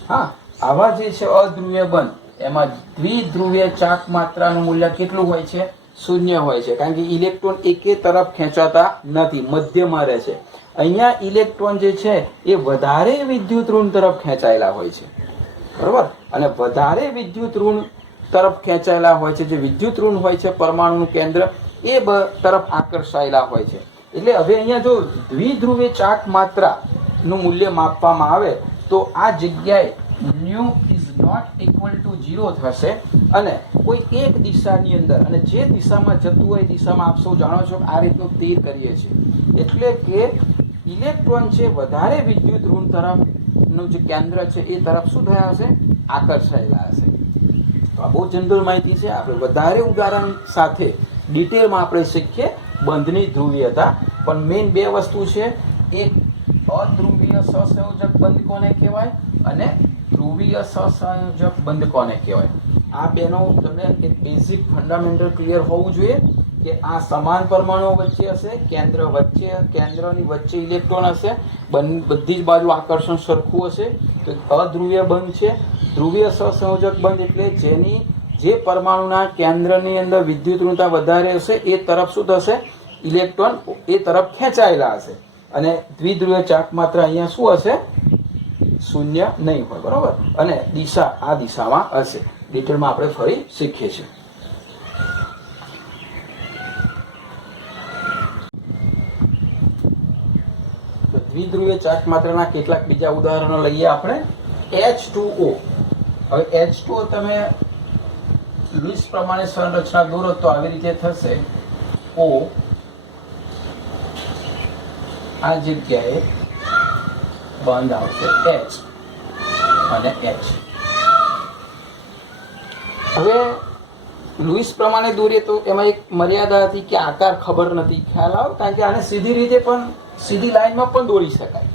હા, આવા જે છે અધ્રુવીય બંધ, એમાં દ્વિધ્રુવીય ચાક માત્રાનું મૂલ્ય કેટલું હોય છે? 0 હોય છે, કારણ કે ઇલેક્ટ્રોન એકે તરફ ખેંચાતા નથી, મધ્યમાં રહે છે. અહીંયા ઇલેક્ટ્રોન જે છે એ વધારે વિદ્યુત ઋણ તરફ ખેંચાયેલા હોય છે, બરોબર? અને વધારે વિદ્યુત ઋણ તરફ ખેંચાયેલા હોય છે, જે વિદ્યુત ઋણ હોય છે પરમાણુનું કેન્દ્ર એ તરફ આકર્ષાયેલા હોય છે. એટલે હવે અહીંયા જો દ્વિધ્રુવીય ચાક માત્રાનું મૂલ્ય માપવામાં આવે તો આ જગ્યાએ mu is not equal to 0 થશે, અને કોઈ એક દિશાની અંદર, અને જે દિશામાં જતું હોય એ દિશામાં આપ સૌ જાણો છો આ રીતનું તીર કરીએ છીએ, એટલે કે ઇલેક્ટ્રોન છે વધારે વિદ્યુત ઋણ તરફનું જે કેન્દ્ર છે એ તરફ શું થયા હશે? આકર્ષાયેલા હશે. તો આ બહુ જનરલ માહિતી છે. આપણે વધારે ઉદાહરણ સાથે ડિટેલમાં આપણે શીખીએ બંધની ધ્રુવીયતા. પણ મેઇન બે વસ્તુ છે, એક અધ્રુવીય સહસંયોજક બંધ કોને કહેવાય અને ધ્રુવીય સહસંયોજક બંધ કોને કહેવાય. આ બેનો તમને એક બેઝિક ફંડામેન્ટલ ક્લિયર હોવું જોઈએ કે આ સમાન પરમાણુઓ વચ્ચે હશે, કેન્દ્રની વચ્ચે ઇલેક્ટ્રોન હશે, બધી જ બાજુ આકર્ષણ સરખું હશે. તો અધ્રુવીય બંધ છે. ધ્રુવીય સહસંયોજક બંધ એટલે જેની જે પરમાણુના કેન્દ્રની અંદર વિદ્યુત ઋણતા વધારે હશે એ તરફ શું થશે? ઇલેક્ટ્રોન એ તરફ ખેંચાયેલા હશે. અને દ્વિધ્રુવીય ચાક માત્ર અહીંયા શું હશે? 0 નહીં હોય, બરોબર? અને દિશા આ દિશામાં હશે. ડિટેલમાં આપણે ફરી શીખીએ છીએ. દ્વિધ્રુવીય ચાક માત્રના કેટલાક બીજા ઉદાહરણો લઈએ આપણે. H2O. હવે H2O તમે લુઈસ પ્રમાણે સંરચના દોરો તો આવી રીતે થશે. O આ જગ્યાએ બંધ આવશે H અને H. હવે લુઈસ પ્રમાણે દોરીએ તો એમાં એક મર્યાદા હતી કે આકાર ખબર નથી, ખ્યાલ આવે, કારણ કે આને સીધી રીતે પણ સીધી લાઈનમાં પણ દોરી શકાય.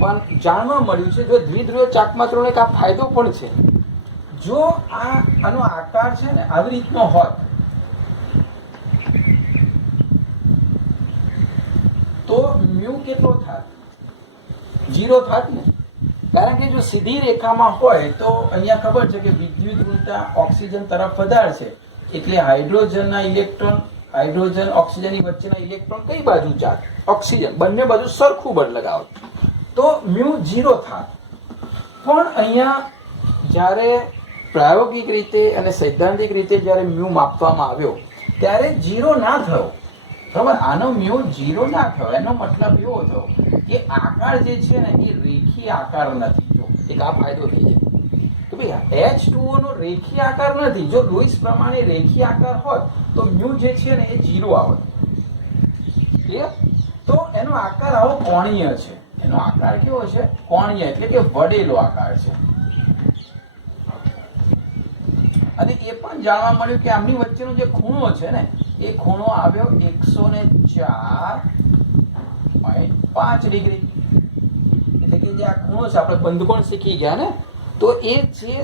પણ જાણવા મળ્યું છે જો દ્વિધ્રુવીય ચાક માત્રનો એક આ ફાયદો પણ છે. જો આનો આકાર છે ને આવી રીતનો હોત તો મ્યુ કેટલો થાત? 0 થાત ને. કારણ કે જો સીધી રેખામાં હોય તો અહીંયા ખબર છે કે વિદ્યુત ઋણતા ઓક્સિજન તરફ વધારે છે, એટલે હાઇડ્રોજનના ઇલેક્ટ્રોન, હાઇડ્રોજન ઓક્સિજનની વચ્ચેના ઇલેક્ટ્રોન કઈ બાજુ જાત? ઓક્સિજન. બંને બાજુ સરખું બળ લગાવો તો મ્યુ 0 થાત. પણ અહીંયા જ્યારે પ્રાયોગિક રીતે અને સૈદ્ધાંતિક રીતે જ્યારે મ્યુ માપવામાં આવ્યો ત્યારે 0 ના થયો, બરાબર? આનો મ્યુ 0 ના થયો. એનો મતલબ એવો થયો કે આકાર જે છે ને એ રેખીય આકાર નથી. જો એક આ ફાયદો થઈ જાય કે ભાઈ H2O નો રેખીય આકાર નથી. જો લુઈસ પ્રમાણે રેખીય આકાર હોત તો મ્યુ જે છે ને એ 0 આવત. ક્લિયર? તો એનો આકાર આવો કોણીય છે. એનો આકાર કેવો છે? કોણીય, એટલે કે વડેલો આકાર છે. અને એ પણ જાણવા મળ્યું કે આમની વચ્ચેનો જે ખૂણો છે ને એ ખૂણો આવ્યો 104.5 ડિગ્રી. એટલે કે જે આ ખૂણો છે, આપણે બંધકોણ શીખી ગયા ને, તો એ જે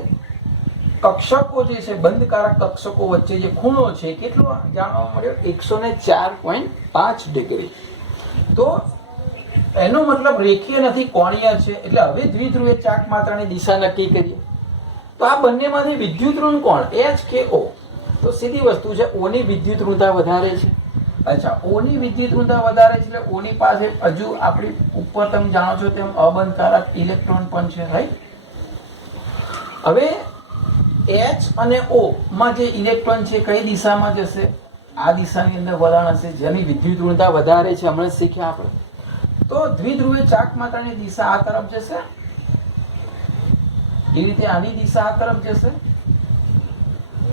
કક્ષકો જે છે, બંધકારક કક્ષકો વચ્ચે જે ખૂણો છે કેટલો જાણવા મળ્યો? 104.5 ડિગ્રી. તો એનો મતલબ રેખીય નથી, કોણીય છે. એટલે હવે દ્વિધ્રુવીય ચાક માત્રાની દિશા નક્કી કરીએ તો આ બંનેમાંથી વિદ્યુત ઋણ કોણ? H કે O? તો સીધી વસ્તુ છે, O ની વિદ્યુત ઋણતા વધારે છે. અચ્છા, O ની વિદ્યુત ઋણતા વધારે છે એટલે O ની પાસે હજુ આપણી ઉપર તમે જાણો છો તેમ અબંધકારક ઇલેક્ટ્રોન પણ છે, રાઈટ? હવે H અને O માં જે ઇલેક્ટ્રોન છે કઈ દિશામાં જશે? આ દિશાની અંદર વલણ હશે, જેની વિદ્યુત ઋણતા વધારે છે. હમણાં શીખ્યા આપણે. તો દ્વિધ્રુવીય ચાક માત્રાની દિશા આ તરફ જશે, એ રીતે આની દિશા આ તરફ જશે.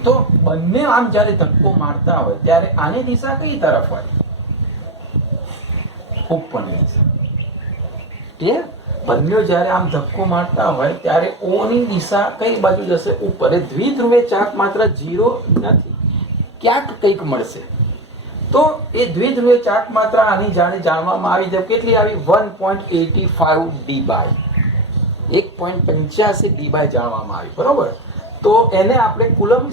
તો બંને આમ જ્યારે ધક્કો મારતા હોય ત્યારે આની દિશા કઈ તરફ હોય? ઉપરની દિશા. બંને જ્યારે આમ ધક્કો મારતા હોય ત્યારે O ની દિશા કઈ બાજુ જશે? ઉપર. દ્વિધ્રુવીય ચાક માત્ર 0 નથી, ક્યાંક કંઈક મળશે. તો એ દ્વિધ્રુવીય ચાક માત્રા આની જાણવામાં આવી છે. કેટલી આવી? 1.85 ડી બાય 1.85 ડી બાય જાણવામાં આવી, બરોબર? તો એને આપણે કુલમ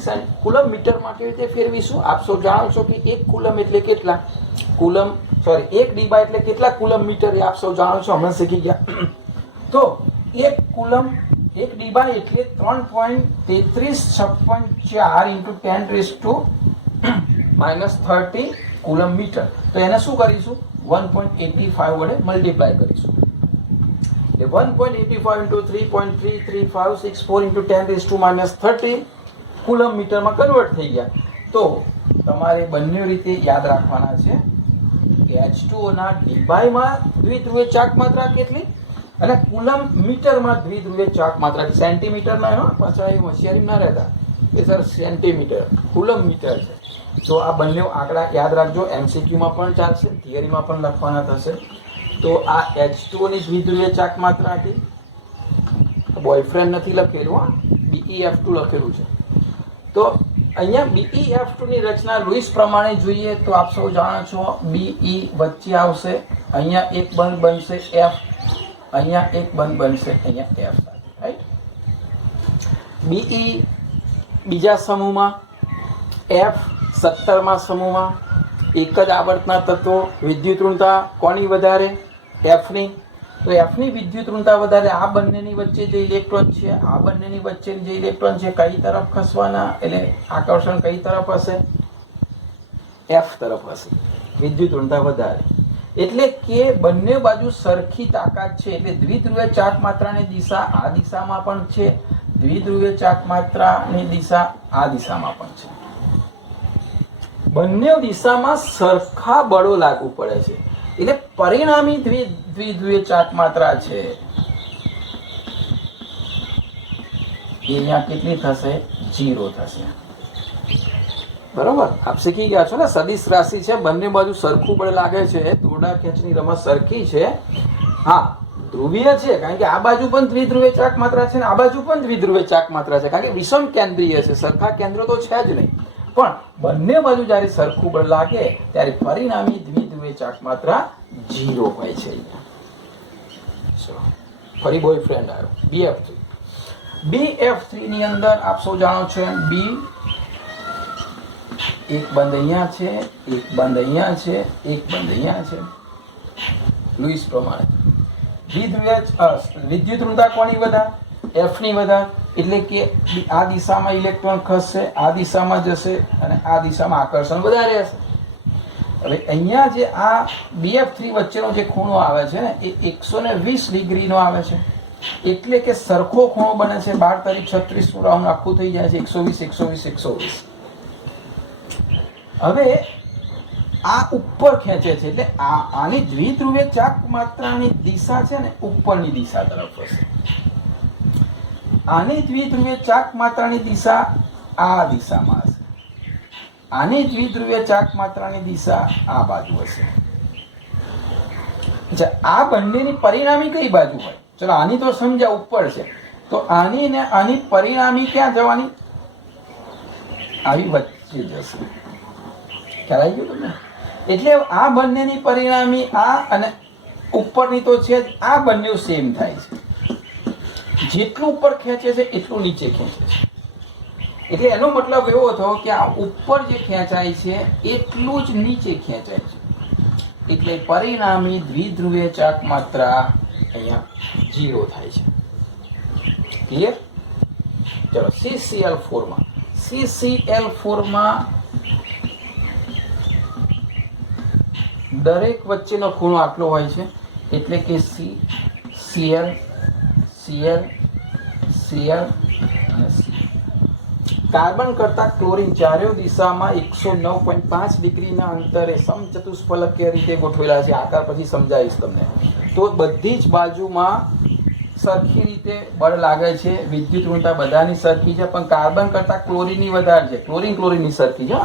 મીટરમાં કેવી રીતે ફેરવીશું? આપ સૌ જાણો છો કે 1 કુલમ એટલે કેટલા કુલમ, સોરી 1 ડીબા એટલે કેટલા કુલમ મીટર, એ આપ સૌ જાણો છો, હમણાં શીખી ગયા. તો 1 કુલમ 1 ડીબા એટલે 3.3356 ઇન્ટુ 10⁻30 કુલમ મીટર. તો એને શું કરીશું? 1.85 વડે મલ્ટીપ્લાય કરીશું. એટલે 1.85 ઇન્ટુ 3.33564 ઇન્ટુ 10⁻30 કુલમ મીટરમાં કન્વર્ટ થઈ ગયા. તો તમારે બંને રીતે યાદ રાખવાના છે કે H2O ના ડીબાઈમાં દ્વિધ્રુવીય ચાક માત્રા કેટલી અને કુલમ મીટરમાં દ્વિધ્રુવીય ચાક માત્રા. સેન્ટીમીટર ના પાછા એ હોશિયારી ના રહેતા કે સર સેન્ટીમીટર, કુલમ મીટર છે. તો આ બંને આંકડા યાદ રાખજો. MCQ માં પણ ચાલશે, થિયરીમાં પણ લખવાના થશે. તો આ H2O ની દ્વિધ્રુવીય ચાક માત્રા હતી. બોયફ્રેન્ડ નથી લખેલું, BeF2 લખેલું છે. તો અહીંયા BeF2 ની રચના લુઈસ પ્રમાણે જોઈએ તો આપ સૌ જાણો છો BE વચ્ચે આવશે, અહીંયા એક બંધ બનશે F, અહીંયા એક બંધ બનશે અહીંયા F સાથે, રાઈટ. BE બીજા સમૂહમાં, F 17માં સમૂહમાં. એક જ આવર્તના તત્વો, વિદ્યુત ઋણતા કોની વધારે? F ની. તો F ની વિદ્યુત ઋણતા વધારે. આ બંનેની વચ્ચે જે ઇલેક્ટ્રોન છે, આ બંનેની વચ્ચે જે ઇલેક્ટ્રોન છે, કઈ તરફ ખસવાના? એટલે આકર્ષણ કઈ તરફ હશે? F તરફ હશે. વિદ્યુત ઋણતા વધારે એટલે કે બંને બાજુ સરખી તાકાત છે. એટલે દ્વિધ્રુવીય ચાક માત્રાની દિશા આ દિશામાં પણ છે, દ્વિધ્રુવીય ચાક માત્રાની દિશા આ દિશામાં પણ છે. બંને દિશામાં સરખા બળો લાગુ પડે છે. એટલે પરિણામી દ્વિધ્રુવીય ચાક માત્રા છે એ અહીંયા કેટલી થશે? 0 થશે. બરોબર, આપ શીખી ગયા છો ને. સદિશ રાશિ છે, બંને બાજુ સરખું બળ લાગે છે, દોરડા ખેંચની રમત સરખી છે. હા, ધ્રુવીય છે કારણ કે આ બાજુ પણ દ્વિધ્રુવીય ચાક માત્રા છે ને આ બાજુ પણ દ્વિધ્રુવીય ચાક માત્રા છે, કારણ કે વિષમ કેન્દ્રીય છે, સરખા કેન્દ્ર તો છે જ નહીં. પણ બંને બાજુ જ્યારે સરખું બળ લાગે ત્યારે પરિણામી દ્વિધ્રુવીય ચાક માત્રા 0 હોય છે. ફરી બોયફ્રેન્ડ આવ્યો BF3. BF3 ની અંદર આપ સૌ જાણો છો B એક બંધ અહીંયા છે, એક બંધ અહીંયા છે, એક બંધ અહીંયા છે. લુઈસ પ્રમાણે વિદ્યુત ઋણતા કોની વધારે? F ની વધારે. એટલે કે આ દિશામાં ઇલેક્ટ્રોન ખસશે, આ દિશામાં જશે અને આ દિશામાં આકર્ષણ વધારે હશે. હવે અહીંયા જે આ BF3 વચ્ચેનો જે ખૂણો આવે છે ને એ 120 ડિગ્રીનો આવે છે. એટલે કે સરખો ખૂણો બને છે. 12 તારીખ 36 રાઉન્ડ આખું થઈ જાય છે. 120 120 120. હવે આ ઉપર ખેંચે છે એટલે આની દ્વિધ્રુવીય ચાક માત્રાની દિશા છે ને ઉપરની દિશા તરફ હશે. આની દ્વિધ્રુવીય ચાક માત્રાની દિશા આ દિશામાં હશે. આની દ્વિધ્રુવીય ચાક માત્રાની દિશા આ બાજુ હશે. આ બંનેની પરિણામી કઈ બાજુ હોય? ચલો આની તો સમજ્યા ઉપર છે, તો આની ને આની પરિણામી ક્યાં જવાની? આવી વચ્ચે જશે. ખ્યાલ આવી ગયો તમને? એટલે આ બંનેની પરિણામી આ અને ઉપરની તો છે, આ બંને સેમ થાય છે. જેટલું ઉપર ખેંચે છે એટલું નીચે ખેંચે છે. એટલે એનો મતલબ એવો થયો કે આ ઉપર જે ખેંચાય છે એટલું જ નીચે ખેંચાય છે. એટલે પરિણામી દ્વિધ્રુવીય ચાક માત્રા અહીંયા 0 થાય છે. ક્લિયર? ચલો CCl4 માં દરેક વચ્ચેનો ખૂણો આટલો હોય છે. એટલે કે Cl Cl Cl અને C. કાર્બન કરતા ક્લોરીન ચારેય દિશામાં 109.5 ડિગ્રીના અંતરે સમચતુષ્ફલકીય રીતે ગોઠવેલા છે. આકાર પછી સમજાવીશ તમને. તો બધી જ બાજુમાં સરખી રીતે બળ લાગે છે. વિદ્યુત ઋણતા બધાની સરખી છે, પણ કાર્બન કરતા ક્લોરીનની વધારે છે. ક્લોરીનની સરખી છે.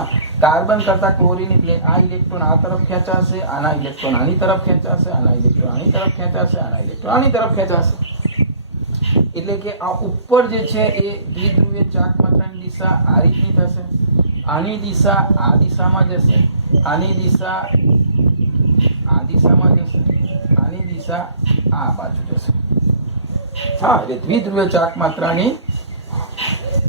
કાર્બન કરતા ક્લોરીન એટલે આ ઇલેક્ટ્રોન આ તરફ ખેંચાશે, આના ઇલેક્ટ્રોન આની તરફ ખેંચાશે, આના ઇલેક્ટ્રોન આની તરફ ખેંચાશે, આના ઇલેક્ટ્રોન આની તરફ ખેંચાશે. એટલે કે આ ઉપર જે છે એ દ્વિધ્રુવીય ચાક માત્રાની દિશા આ રીતની થશે. આની દિશા આ દિશામાં જશે, આની દિશા આ દિશામાં જશે, આની દિશા આ બાજુ જશે. હા, એટલે દ્વિધ્રુવીય ચાક માત્રાની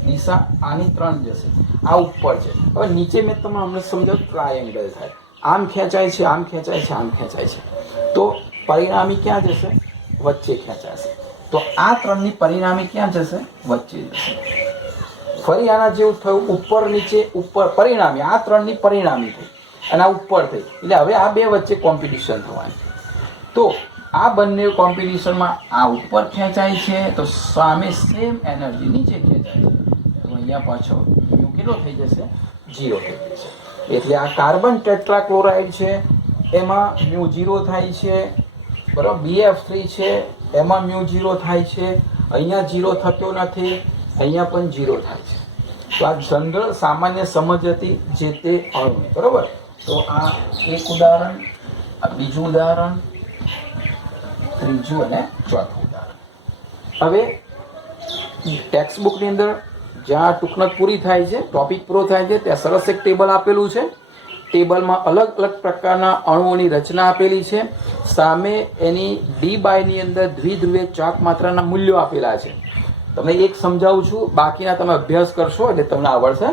દિશા આની 3 જશે, આ ઉપર છે. હવે નીચે મેં તમને હમણાં સમજાવ ટ્રાયેંગલ થાય, આમ ખેંચાય છે, આમ ખેંચાય છે, આમ ખેંચાય છે, તો પરિણામી ક્યાં જશે? વચ્ચે ખેંચાશે. તો આ 3ની પરિણામી ક્યાં જશે? વચ્ચે જશે. ફરી આના જેવું થયું, ઉપર નીચે ઉપર, પરિણામી આ 3ની પરિણામી થઈ અને આ ઉપર થઈ, એટલે હવે આ બે વચ્ચે કોમ્પિટિશન થવાની. તો આ બંને કોમ્પિટિશનમાં આ ઉપર ખેંચાય છે તો સામે સેમ એનર્જી નીચે ખેંચાય છે, તો અહીંયા પાછો મ્યુ કેટલો થઈ જશે? 0 થઈ જશે. એટલે આ કાર્બન ટેટ્રાક્લોરાઇડ છે એમાં મ્યુ 0 થાય છે, બરાબર. BF3 છે એમાં મ્યુ 0 થાય છે, અહીંયા 0 થતો નથી, અહીંયા પણ 0 થાય છે. તો આ જનરલ સામાન્ય સમજ હતી જે તે અણુની, બરાબર. તો આ એક ઉદાહરણ, આ બીજું ઉદાહરણ, ત્રીજું અને ચોથું ઉદાહરણ. હવે ટેક્સ્ટ બુકની અંદર જ્યાં ટૂંકનક પૂરી થાય છે, ટોપિક પૂરો થાય છે, ત્યાં સરસ એક ટેબલ આપેલું છે. ટેબલમાં અલગ અલગ પ્રકારના અણુઓની રચના આપેલી છે. સામે એની ડી બાયની અંદર દ્વિધ્રુવીય ચાક માત્રાના મૂલ્યો આપેલા છે. તમને એક સમજાવું છું, બાકીના તમે અભ્યાસ કરશો એટલે તમને આવડશે.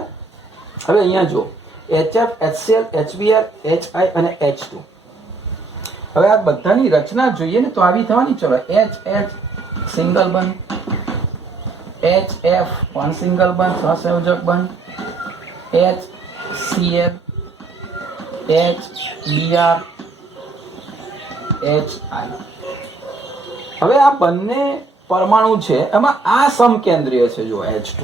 હવે અહીંયા જો HF, HCl, HBr, HI અને H2. હવે આ બધાની રચના જોઈએ ને તો આવી થવાની. ચલો HH સિંગલ બંધ, HF 1 સિંગલ બંધ સહસંયોજક બંધ, HCl, HBr, HI. હવે આ બંને પરમાણુ છે એમાં આ સમકેન્દ્રીય છે. જો H2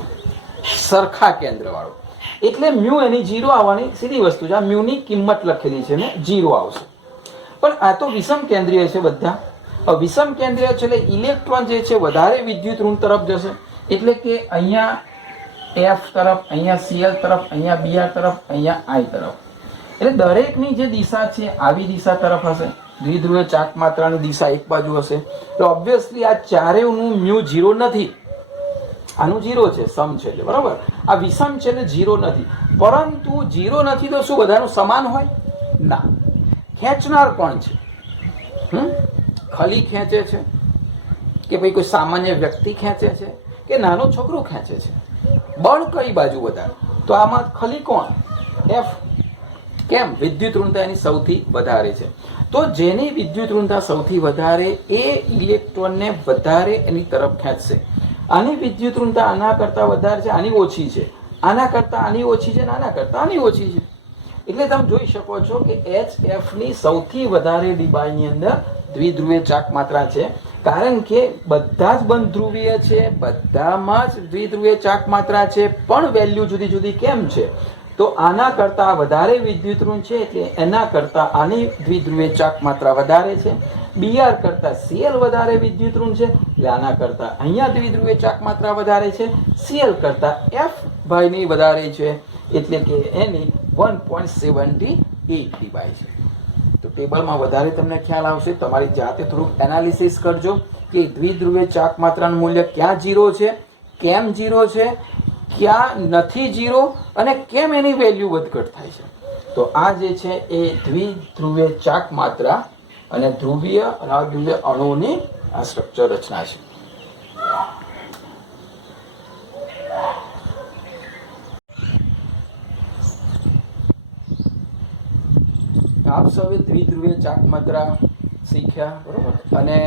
સરખા કેન્દ્ર વાળો, એટલે મ્યુ એની 0 આવવાની સીધી વસ્તુ છે. આ મ્યુની કિંમત લખેલી છે ને 0 આવશે. પણ આ તો વિષમ કેન્દ્રીય છે બધા. વિષમ કેન્દ્રીય છે એટલે ઇલેક્ટ્રોન જે છે વધારે વિદ્યુત ઋણ તરફ જશે, એટલે કે અહીંયા F તરફ, અહીંયા Cl તરફ, અહીંયા Br તરફ, અહીંયા I તરફ. એટલે દરેકની જે દિશા છે આવી દિશા તરફ હશે. દ્વિધ્રુવીય ચાક માત્રાની દિશા એક બાજુ હશે. તો ઓબ્વિયસલી આ ચારેયનું મ્યુ 0 નથી, આનું 0 છે, સમ છે એટલે, બરાબર. આ વિષમ છે એટલે 0 નથી. પરંતુ 0 નથી તો શું બધાનું સમાન હોય? ના. ખેંચનાર કોણ છે? ખલી ખેંચે છે કે ભાઈ કોઈ સામાન્ય વ્યક્તિ ખેંચે છે કે નાનો છોકરો ખેંચે છે? બળ કઈ બાજુ વધારે? તો આમાં ખલી કોણ? F. કેમ? વિદ્યુત ઋણતા એની સૌથી વધારે છે. તો જેની વિદ્યુત ઋણતા સૌથી વધારે એ ઇલેક્ટ્રોનને વધારે એની તરફ ખેંચશે. આની વિદ્યુત ઋણતા આના કરતા વધારે છે, આની ઓછી છે, આના કરતા આની ઓછી છે, આના કરતા આની ઓછી છે. એટલે તમે જોઈ શકો છો કે HF ની સૌથી વધારે ડીબાઈની અંદર દ્વિધ્રુવીય ચાક માત્રા છે, કારણ કે બધા જ બંધ ધ્રુવીય છે, બધામાં જ દ્વિધ્રુવીય ચાક માત્રા છે, પણ વેલ્યુ જુદી જુદી કેમ છે? તો આના કરતા વધારે વિદ્યુત ઋણ છે એટલે એના કરતા આની દ્વિધ્રુવીય ચાક માત્રા વધારે છે. Br કરતા Cl વધારે વિદ્યુત ઋણ છે એટલે આના કરતા અહીંયા દ્વિધ્રુવીય ચાક માત્રા વધારે છે. Cl કરતા F ભાઈની વધારે છે એટલે કે એની 1.78 ડીબાઈ છે. તો ટેબલમાં વધારે તમને ખ્યાલ આવશે. તમારી જાતે થોડુંક એનાલિસિસ કરજો કે દ્વિધ્રુવીય ચાક માત્રાનું મૂલ્ય ક્યાં 0 છે, કેમ 0 છે, ક્યાં નથી 0 અને કેમ એની વેલ્યુ વધઘટ થાય છે. તો આ જે છે એ દ્વિધ્રુવીય ચાક માત્રા અને ધ્રુવીય અને અધ્રુવીય અણુઓની આ સ્ટ્રક્ચર રચના છે. આપ સૌએ દ્વિધ્રુવીય ચાક માત્રા શીખ્યા, બરોબર. અને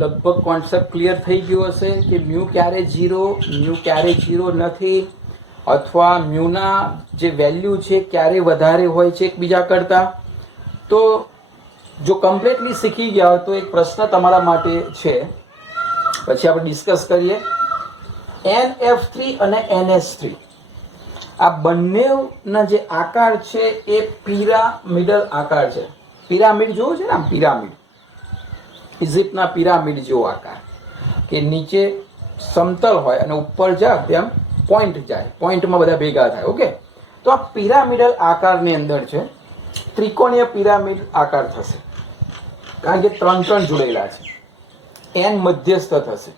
લગભગ કોન્સેપ્ટ ક્લિયર થઈ ગયો હશે કે મ્યુ ક્યારે 0, મ્યુ ક્યારે 0 નથી, અથવા મ્યુના જે વેલ્યુ છે ક્યારે વધારે હોય છે એકબીજા કરતા. તો જો કમ્પ્લીટલી શીખી ગયા હોય તો એક પ્રશ્ન તમારા માટે છે, પછી આપણે ડિસ્કસ કરીએ. NF3 અને NS3 આ બંનેના જે આકાર છે એ પિરામિડલ આકાર છે. પિરામિડ જોવો છે ને, આમ પિરામિડ, ઇજિપ્તના પિરામિડ જેવો આકાર, કે નીચે સમતલ હોય અને ઉપર જાય તેમ પોઈન્ટ જાય, પોઈન્ટમાં બધા ભેગા થાય. ઓકે, તો આ પિરામિડલ આકારની અંદર છે. ત્રિકોણીય પિરામિડ આકાર થશે કારણ કે 3 જોડેલા છે. n મધ્યસ્થ થશે.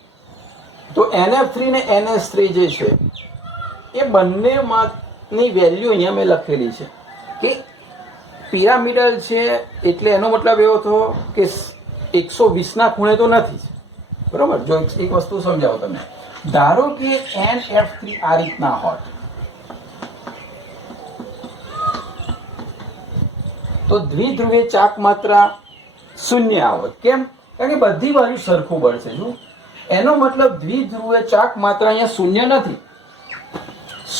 તો NF3 ને NS3 જે છે એ બંનેમાંની વેલ્યુ અહીંયા મેં લખેલી છે કે પિરામિડલ છે એટલે એનો મતલબ એવો થયો કે 120 ના ખૂણે તો નથી જ, બરોબર. જો એક વસ્તુ સમજાવો તમે, ધારો કે NF3 આ રીતના હોત તો દ્વિધ્રુવીય ચાક માત્રા શૂન્ય આવત. કેમ? કારણ કે બધી બાજુ સરખું બળ છે. જો એનો મતલબ દ્વિધ્રુવીય ચાક માત્રા અહીંયા શૂન્ય નથી.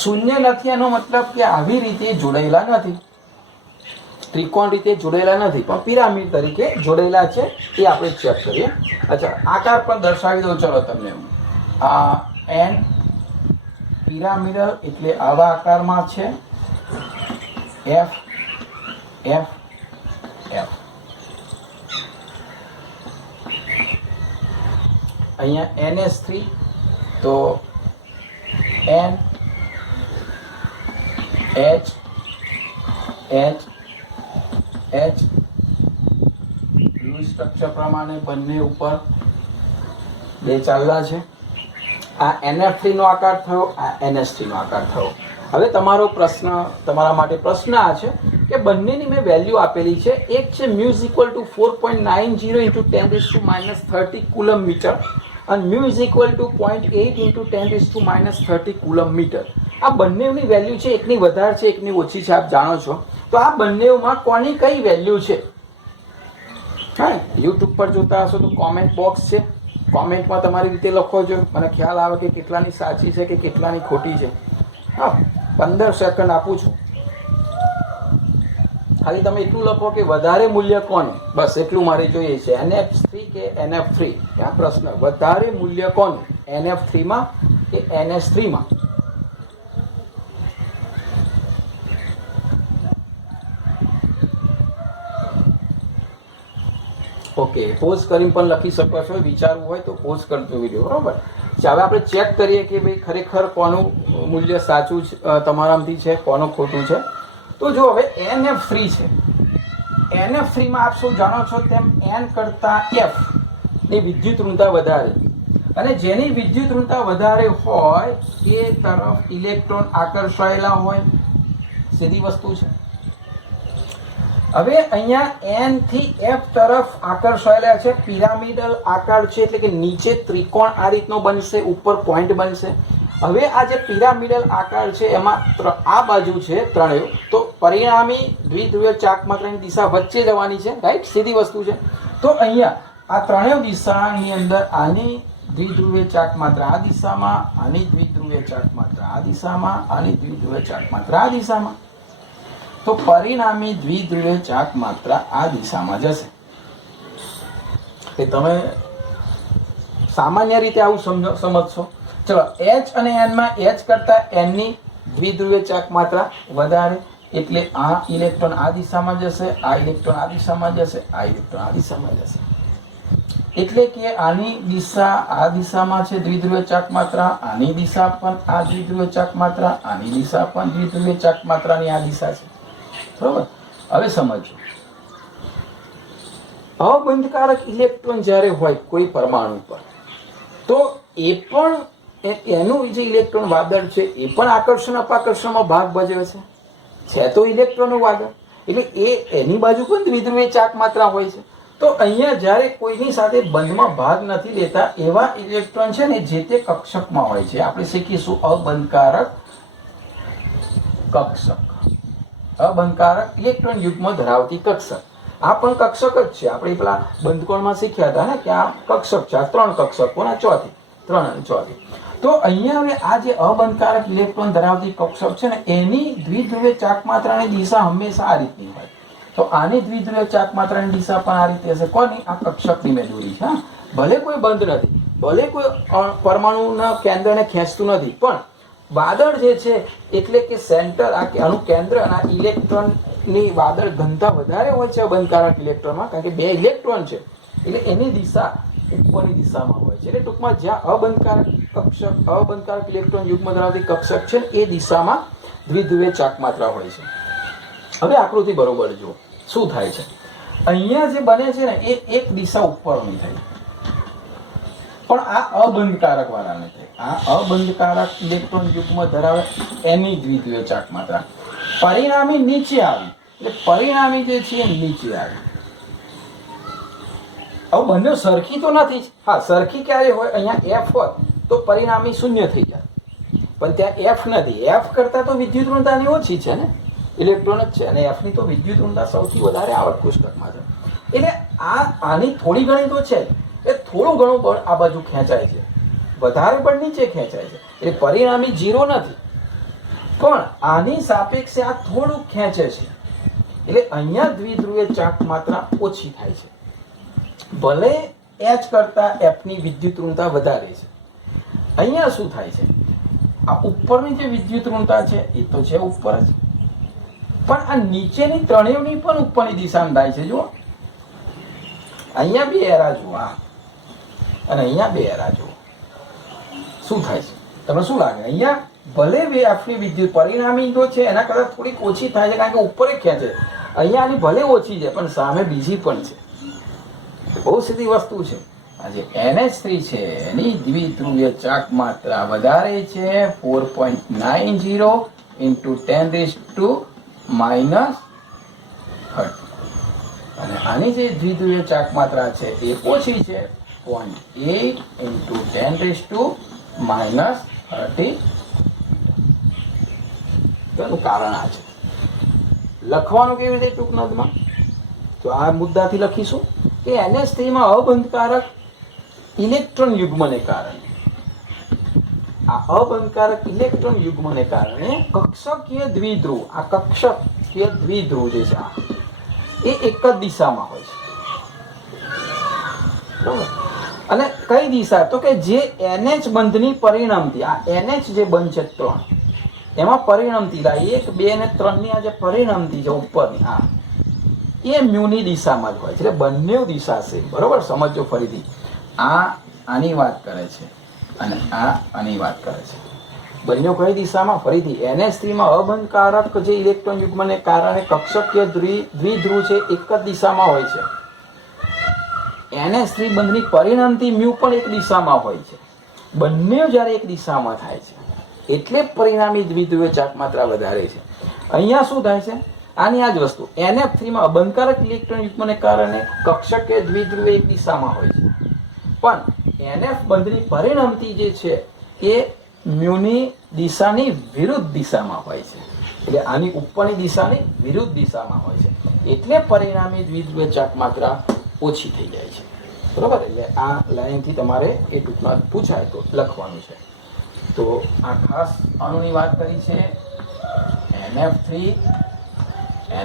શૂન્ય નથી એનો મતલબ કે આવી રીતે જોડાયેલા નથી, ત્રિકોણ રીતે જોડાયેલા નથી, પણ પિરામિડ તરીકે જોડાયેલા છે. એ આપણે ચેક કરીએ. અચ્છા, આકાર પણ દર્શાવી દઉં. ચલો તમને આ એન પિરામિડલ એટલે આવા આકારમાં છે. એફ એફ એફ અહીંયા NS3 તો N H H H structure પ્રમાણે બંને ઉપર બે ચાલલા છે. આ NF3 નો આકાર થયો, આ NS3 નો આકાર થયો. હવે તમારો પ્રશ્ન, તમારા માટે પ્રશ્ન આ છે કે બંનેની મેં વેલ્યુ આપેલી છે. એક છે μ = 4.90 × 10⁻30 કુલમ મીટર અને μ = 0.8 × 10⁻30 કુલમ મીટર. આ બંનેની વેલ્યુ છે. એકની વધારે છે, એકની ઓછી છે, આપ જાણો છો. તો આ બંનેમાં કોની કઈ વેલ્યુ છે? હા, યુટ્યુબ પર જોતા હશો તો કોમેન્ટ બોક્સ છે, કોમેન્ટમાં તમારી રીતે લખો છો. મને ખ્યાલ આવે કે કેટલાની સાચી છે કે કેટલાની ખોટી છે. હા, 15 સેકન્ડ આપું છું. ખાલી તમે એટલું લખો કે વધારે મૂલ્ય કોનું, બસ એટલું મારે જોઈએ છે. NF3 કે NF3? આ પ્રશ્ન. વધારે મૂલ્ય કોનું, NF3 માં કે NS3 માં? ઓકે, પોઝ કરીને પણ લખી શકો છો. વિચારવું હોય તો પોઝ કરજો વિડીયો, બરોબર? હવે આપણે ચેક કરીએ કે ભાઈ ખરેખર કોનું મૂલ્ય સાચું તમારામાંથી છે, કોનું ખોટું છે. તો જો હવે NF3 છે. NF3 માં આપ શું જાણો છો તેમ N કરતા F ની વિદ્યુત ઋણતા વધારે, અને જેની વિદ્યુત ઋણતા વધારે હોય એ તરફ ઇલેક્ટ્રોન આકર્ષાયેલા હોય. સીધી વસ્તુ છે. હવે અહીંયા N થી F તરફ આકર્ષાયેલા છે. પિરામિડલ આકાર છે એટલે કે નીચે ત્રિકોણ આ રીતનો બનશે, ઉપર પોઈન્ટ બનશે. હવે આ જે પિરામિડલ આકાર છે એમાં આ બાજુ છે ત્રણેય, તો પરિણામી દ્વિધ્રુવીય ચાક માત્રાની દિશા વચ્ચે જવાની છે, રાઈટ? સીધી વસ્તુ છે. તો અહીંયા આ ત્રણેય દિશાની અંદર આની દ્વિધ્રુવીય ચાક માત્રા આ દિશામાં, આની દ્વિધ્રુવીય ચાક માત્રા આ દિશામાં, આની દ્વિધ્રુવીય ચાક માત્રા આ દિશામાં. તો પરિણામી દ્વિધ્રુવીય ચાક માત્રા આ દિશામાં જશે. એ તમે સામાન્ય રીતે આવું સમજશો. ચલો, H અને N માં H કરતા N ની દ્વિધ્રુવીય ચાક માત્રા વધારે, એટલે આ ઇલેક્ટ્રોન આ દિશામાં જશે, આ ઇલેક્ટ્રોન આ દિશામાં જશે, આ ઇલેક્ટ્રોન આ દિશામાં જશે. એટલે કે આની દિશા આ દિશામાં છે દ્વિધ્રુવીય ચાક માત્રા, આની દિશા પણ આ દ્વિધ્રુવીય ચાક માત્રા, આની દિશા પણ દ્વિધ્રુવીય ચાક માત્રાની આ દિશા છે. બરોબર? હવે સમજો, અબંધકારક ઇલેક્ટ્રોન જ્યારે હોય કોઈ પરમાણુ પર, તો એ પણ એનું જે ઇલેક્ટ્રોન વાદળ છે એ પણ આકર્ષણ અપાકર્ષણમાં ભાગ ભજવે છે તો ઇલેક્ટ્રોનનું વાદળ, એટલે એની બાજુ પણ દ્વિધ્રુવીય ચાક માત્રા હોય છે. તો અહીંયા જ્યારે કોઈની સાથે બંધમાં ભાગ નથી લેતા એવા ઇલેક્ટ્રોન છે ને જે તે કક્ષકમાં હોય છે. આપણે શીખીશું અબંધકારક કક્ષક, અબંધકારક ઇલેક્ટ્રોન યુગ્મ ધરાવતી કક્ષક. આ પણ કક્ષક જ છે. આપણે પેલા બંધકોણમાં શીખ્યા હતા ને કે આ કક્ષક છે, આ 3 કક્ષકોના ચોથી, 3 અને ચોથી. તો અહીંયા હવે આ જે અબંધકારક ઇલેક્ટ્રોન ધરાવતી કક્ષક છે ને એની દ્વિધ્રુવીય ચાક માત્રાની દિશા હંમેશા આ રીતની હોય. તો આની દ્વિધ્રુવીય ચાક માત્રાની દિશા પણ આ રીતે હશે. કોની? આ કક્ષકની મેં દોરી છે. ભલે કોઈ બંધ નથી, ભલે કોઈ પરમાણુના કેન્દ્રને ખેંચતું નથી, પણ વાદળ જે છે એટલે કે સેન્ટર, આનું કેન્દ્ર અને આ ઇલેક્ટ્રોનની વાદળ ઘનતા વધારે હોય છે અબંધકારક ઇલેક્ટ્રોનમાં, કારણ કે 2 ઇલેક્ટ્રોન છે એટલે એની દિશા ઉપરની દિશામાં હોય છે. એટલે ટૂંકમાં જ્યાં અબંધકારક ઇલેક્ટ્રોન યુગ્મ ધરાવતી કક્ષક છે એ દિશામાં દ્વિધ્રુવીય ચાક માત્રા હોય છે. હવે આકૃતિ બરોબર જુઓ શું થાય છે. અહીંયા જે બને છે ને એ એક દિશા ઉપરની થાય, પણ આ અબંધકારક વાળાને થાય. આ અબંધકારક ઇલેક્ટ્રોન યુગ્મ ધરાવે એની દ્વિધ્રુવીય ચાક માત્રા પરિણામી નીચે આવી, એટલે પરિણામી જે છે નીચે આવી. હવે બંને સરખી તો નથી જ. હા, સરખી ક્યારે હોય? અહીંયા F હોત તો પરિણામી શૂન્ય થઈ જાય. પણ ત્યાં એફ નથી. એફ કરતાં તો વિદ્યુત ઋણતાની ઓછી છે ને, ઇલેક્ટ્રોન જ છે, અને એફની તો વિદ્યુત ઋણતા સૌથી વધારે આવક કોષ્ટકમાં છે. એટલે આની થોડી ઘણી તો છે એ થોડું ઘણું બળ આ બાજુ ખેંચાય છે, વધારે બળ નીચે ખેંચાય છે. એટલે પરિણામી 0 નથી, પણ આની સાપેક્ષે આ થોડું ખેંચે છે. એટલે અહીંયા દ્વિધ્રુવીય ચાક માત્રા ઓછી થાય છે. ભલે એચ કરતા એફની વિદ્યુત ઋણતા વધારે છે. અહીંયા શું થાય છે, આ ઉપરની જે વિદ્યુત ઋણતા છે એ તો છે ઉપર જ, પણ આ નીચેની ત્રણેયની પણ ઉપરની દિશામાં થાય છે. જુઓ, અહીંયા બે એરા જુઓ, અને અહીંયા બે એરા જુઓ. શું થાય છે તમને શું લાગે? અહીંયા ભલે એફની વિદ્યુત પરિણામી તો છે એના કરતાં થોડીક ઓછી થાય છે, કારણ કે ઉપર ખેંચે. અહીંયા આની ભલે ઓછી છે પણ સામે બીજી પણ છે. બહુ સીધી વસ્તુ છે. આ જે NH3 છે એની દ્વિધ્રુવીય ચાક માત્રા વધારે છે 4.90 into 10⁻⁻30, અને આની જે દ્વિધ્રુવીય ચાક માત્રા છે એ ઓછી છે 0.8 into 10⁻30. તેનું કારણ આ છે. લખવાનું કેવી રીતે ટૂંક નોંધમાં? તો આ મુદ્દાથી લખીશું કે NH3 માં અબંધકારક ઇલેક્ટ્રોન યુગ્મને કારણે, આ અબંધકારક ઇલેક્ટ્રોન યુગ્મને કારણે કક્ષકીય દ્વિધ્રુવ, આ કક્ષકીય દ્વિધ્રુવ જે છે એ એક જ દિશામાં હોય છે. બરાબર? અને કઈ દિશા? તો કે જે NH બંધની પરિણમતી, આ NH જે બંધ છે 3, એમાં પરિણમતી 1, 2 અને 3 ની આ જે પરિણમતી છે ઉપરની, આ એ મ્યુની દિશામાં જ હોય છે. એટલે બંને દિશા છે. બરોબર? સમજો ફરીથી. આ આની વાત કરે છે અને આ આની વાત કરે છે. બંને કઈ દિશામાં? ફરીથી NH3 માં અબંધકારક જે ઇલેક્ટ્રોન યુગ્મને કારણે કક્ષકીય દ્વિધ્રુવ છે એક જ દિશામાં હોય છે. NH3 બંધની પરિણામથી મ્યુ પણ એક દિશામાં હોય છે. બંને જ્યારે એક દિશામાં થાય છે એટલે પરિણામી દ્વિધ્રુવીય ચાક માત્રા વધારે છે. અહીંયા શું થાય છે? આની આ જ વસ્તુ. NF3 માં અબંધકારક ઇલેક્ટ્રોન યુગ્મને કારણે કક્ષકીય દ્વિધ્રુવ એક દિશામાં હોય છે, પણ NF બંધની પરિણમતી જે છે એ મ્યુની દિશાની વિરુદ્ધ દિશામાં હોય છે. એટલે આની ઉપરની દિશાની વિરુદ્ધ દિશામાં હોય છે, એટલે પરિણામી દ્વિધ્રુવીય ચાક માત્રા ઓછી થઈ જાય છે. બરોબર? એટલે આ લાઈનથી તમારે એ ટૂંકમાં પૂછાય તો લખવાનું છે. તો આ ખાસ અણુની વાત કરી છે.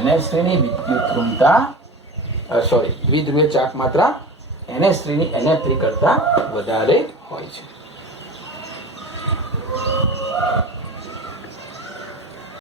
NH3 ની વિદ્યુત ઋણતા, દ્વિધ્રુવીય ચાક માત્રા NH3 ની NF3 કરતા વધારે હોય છે.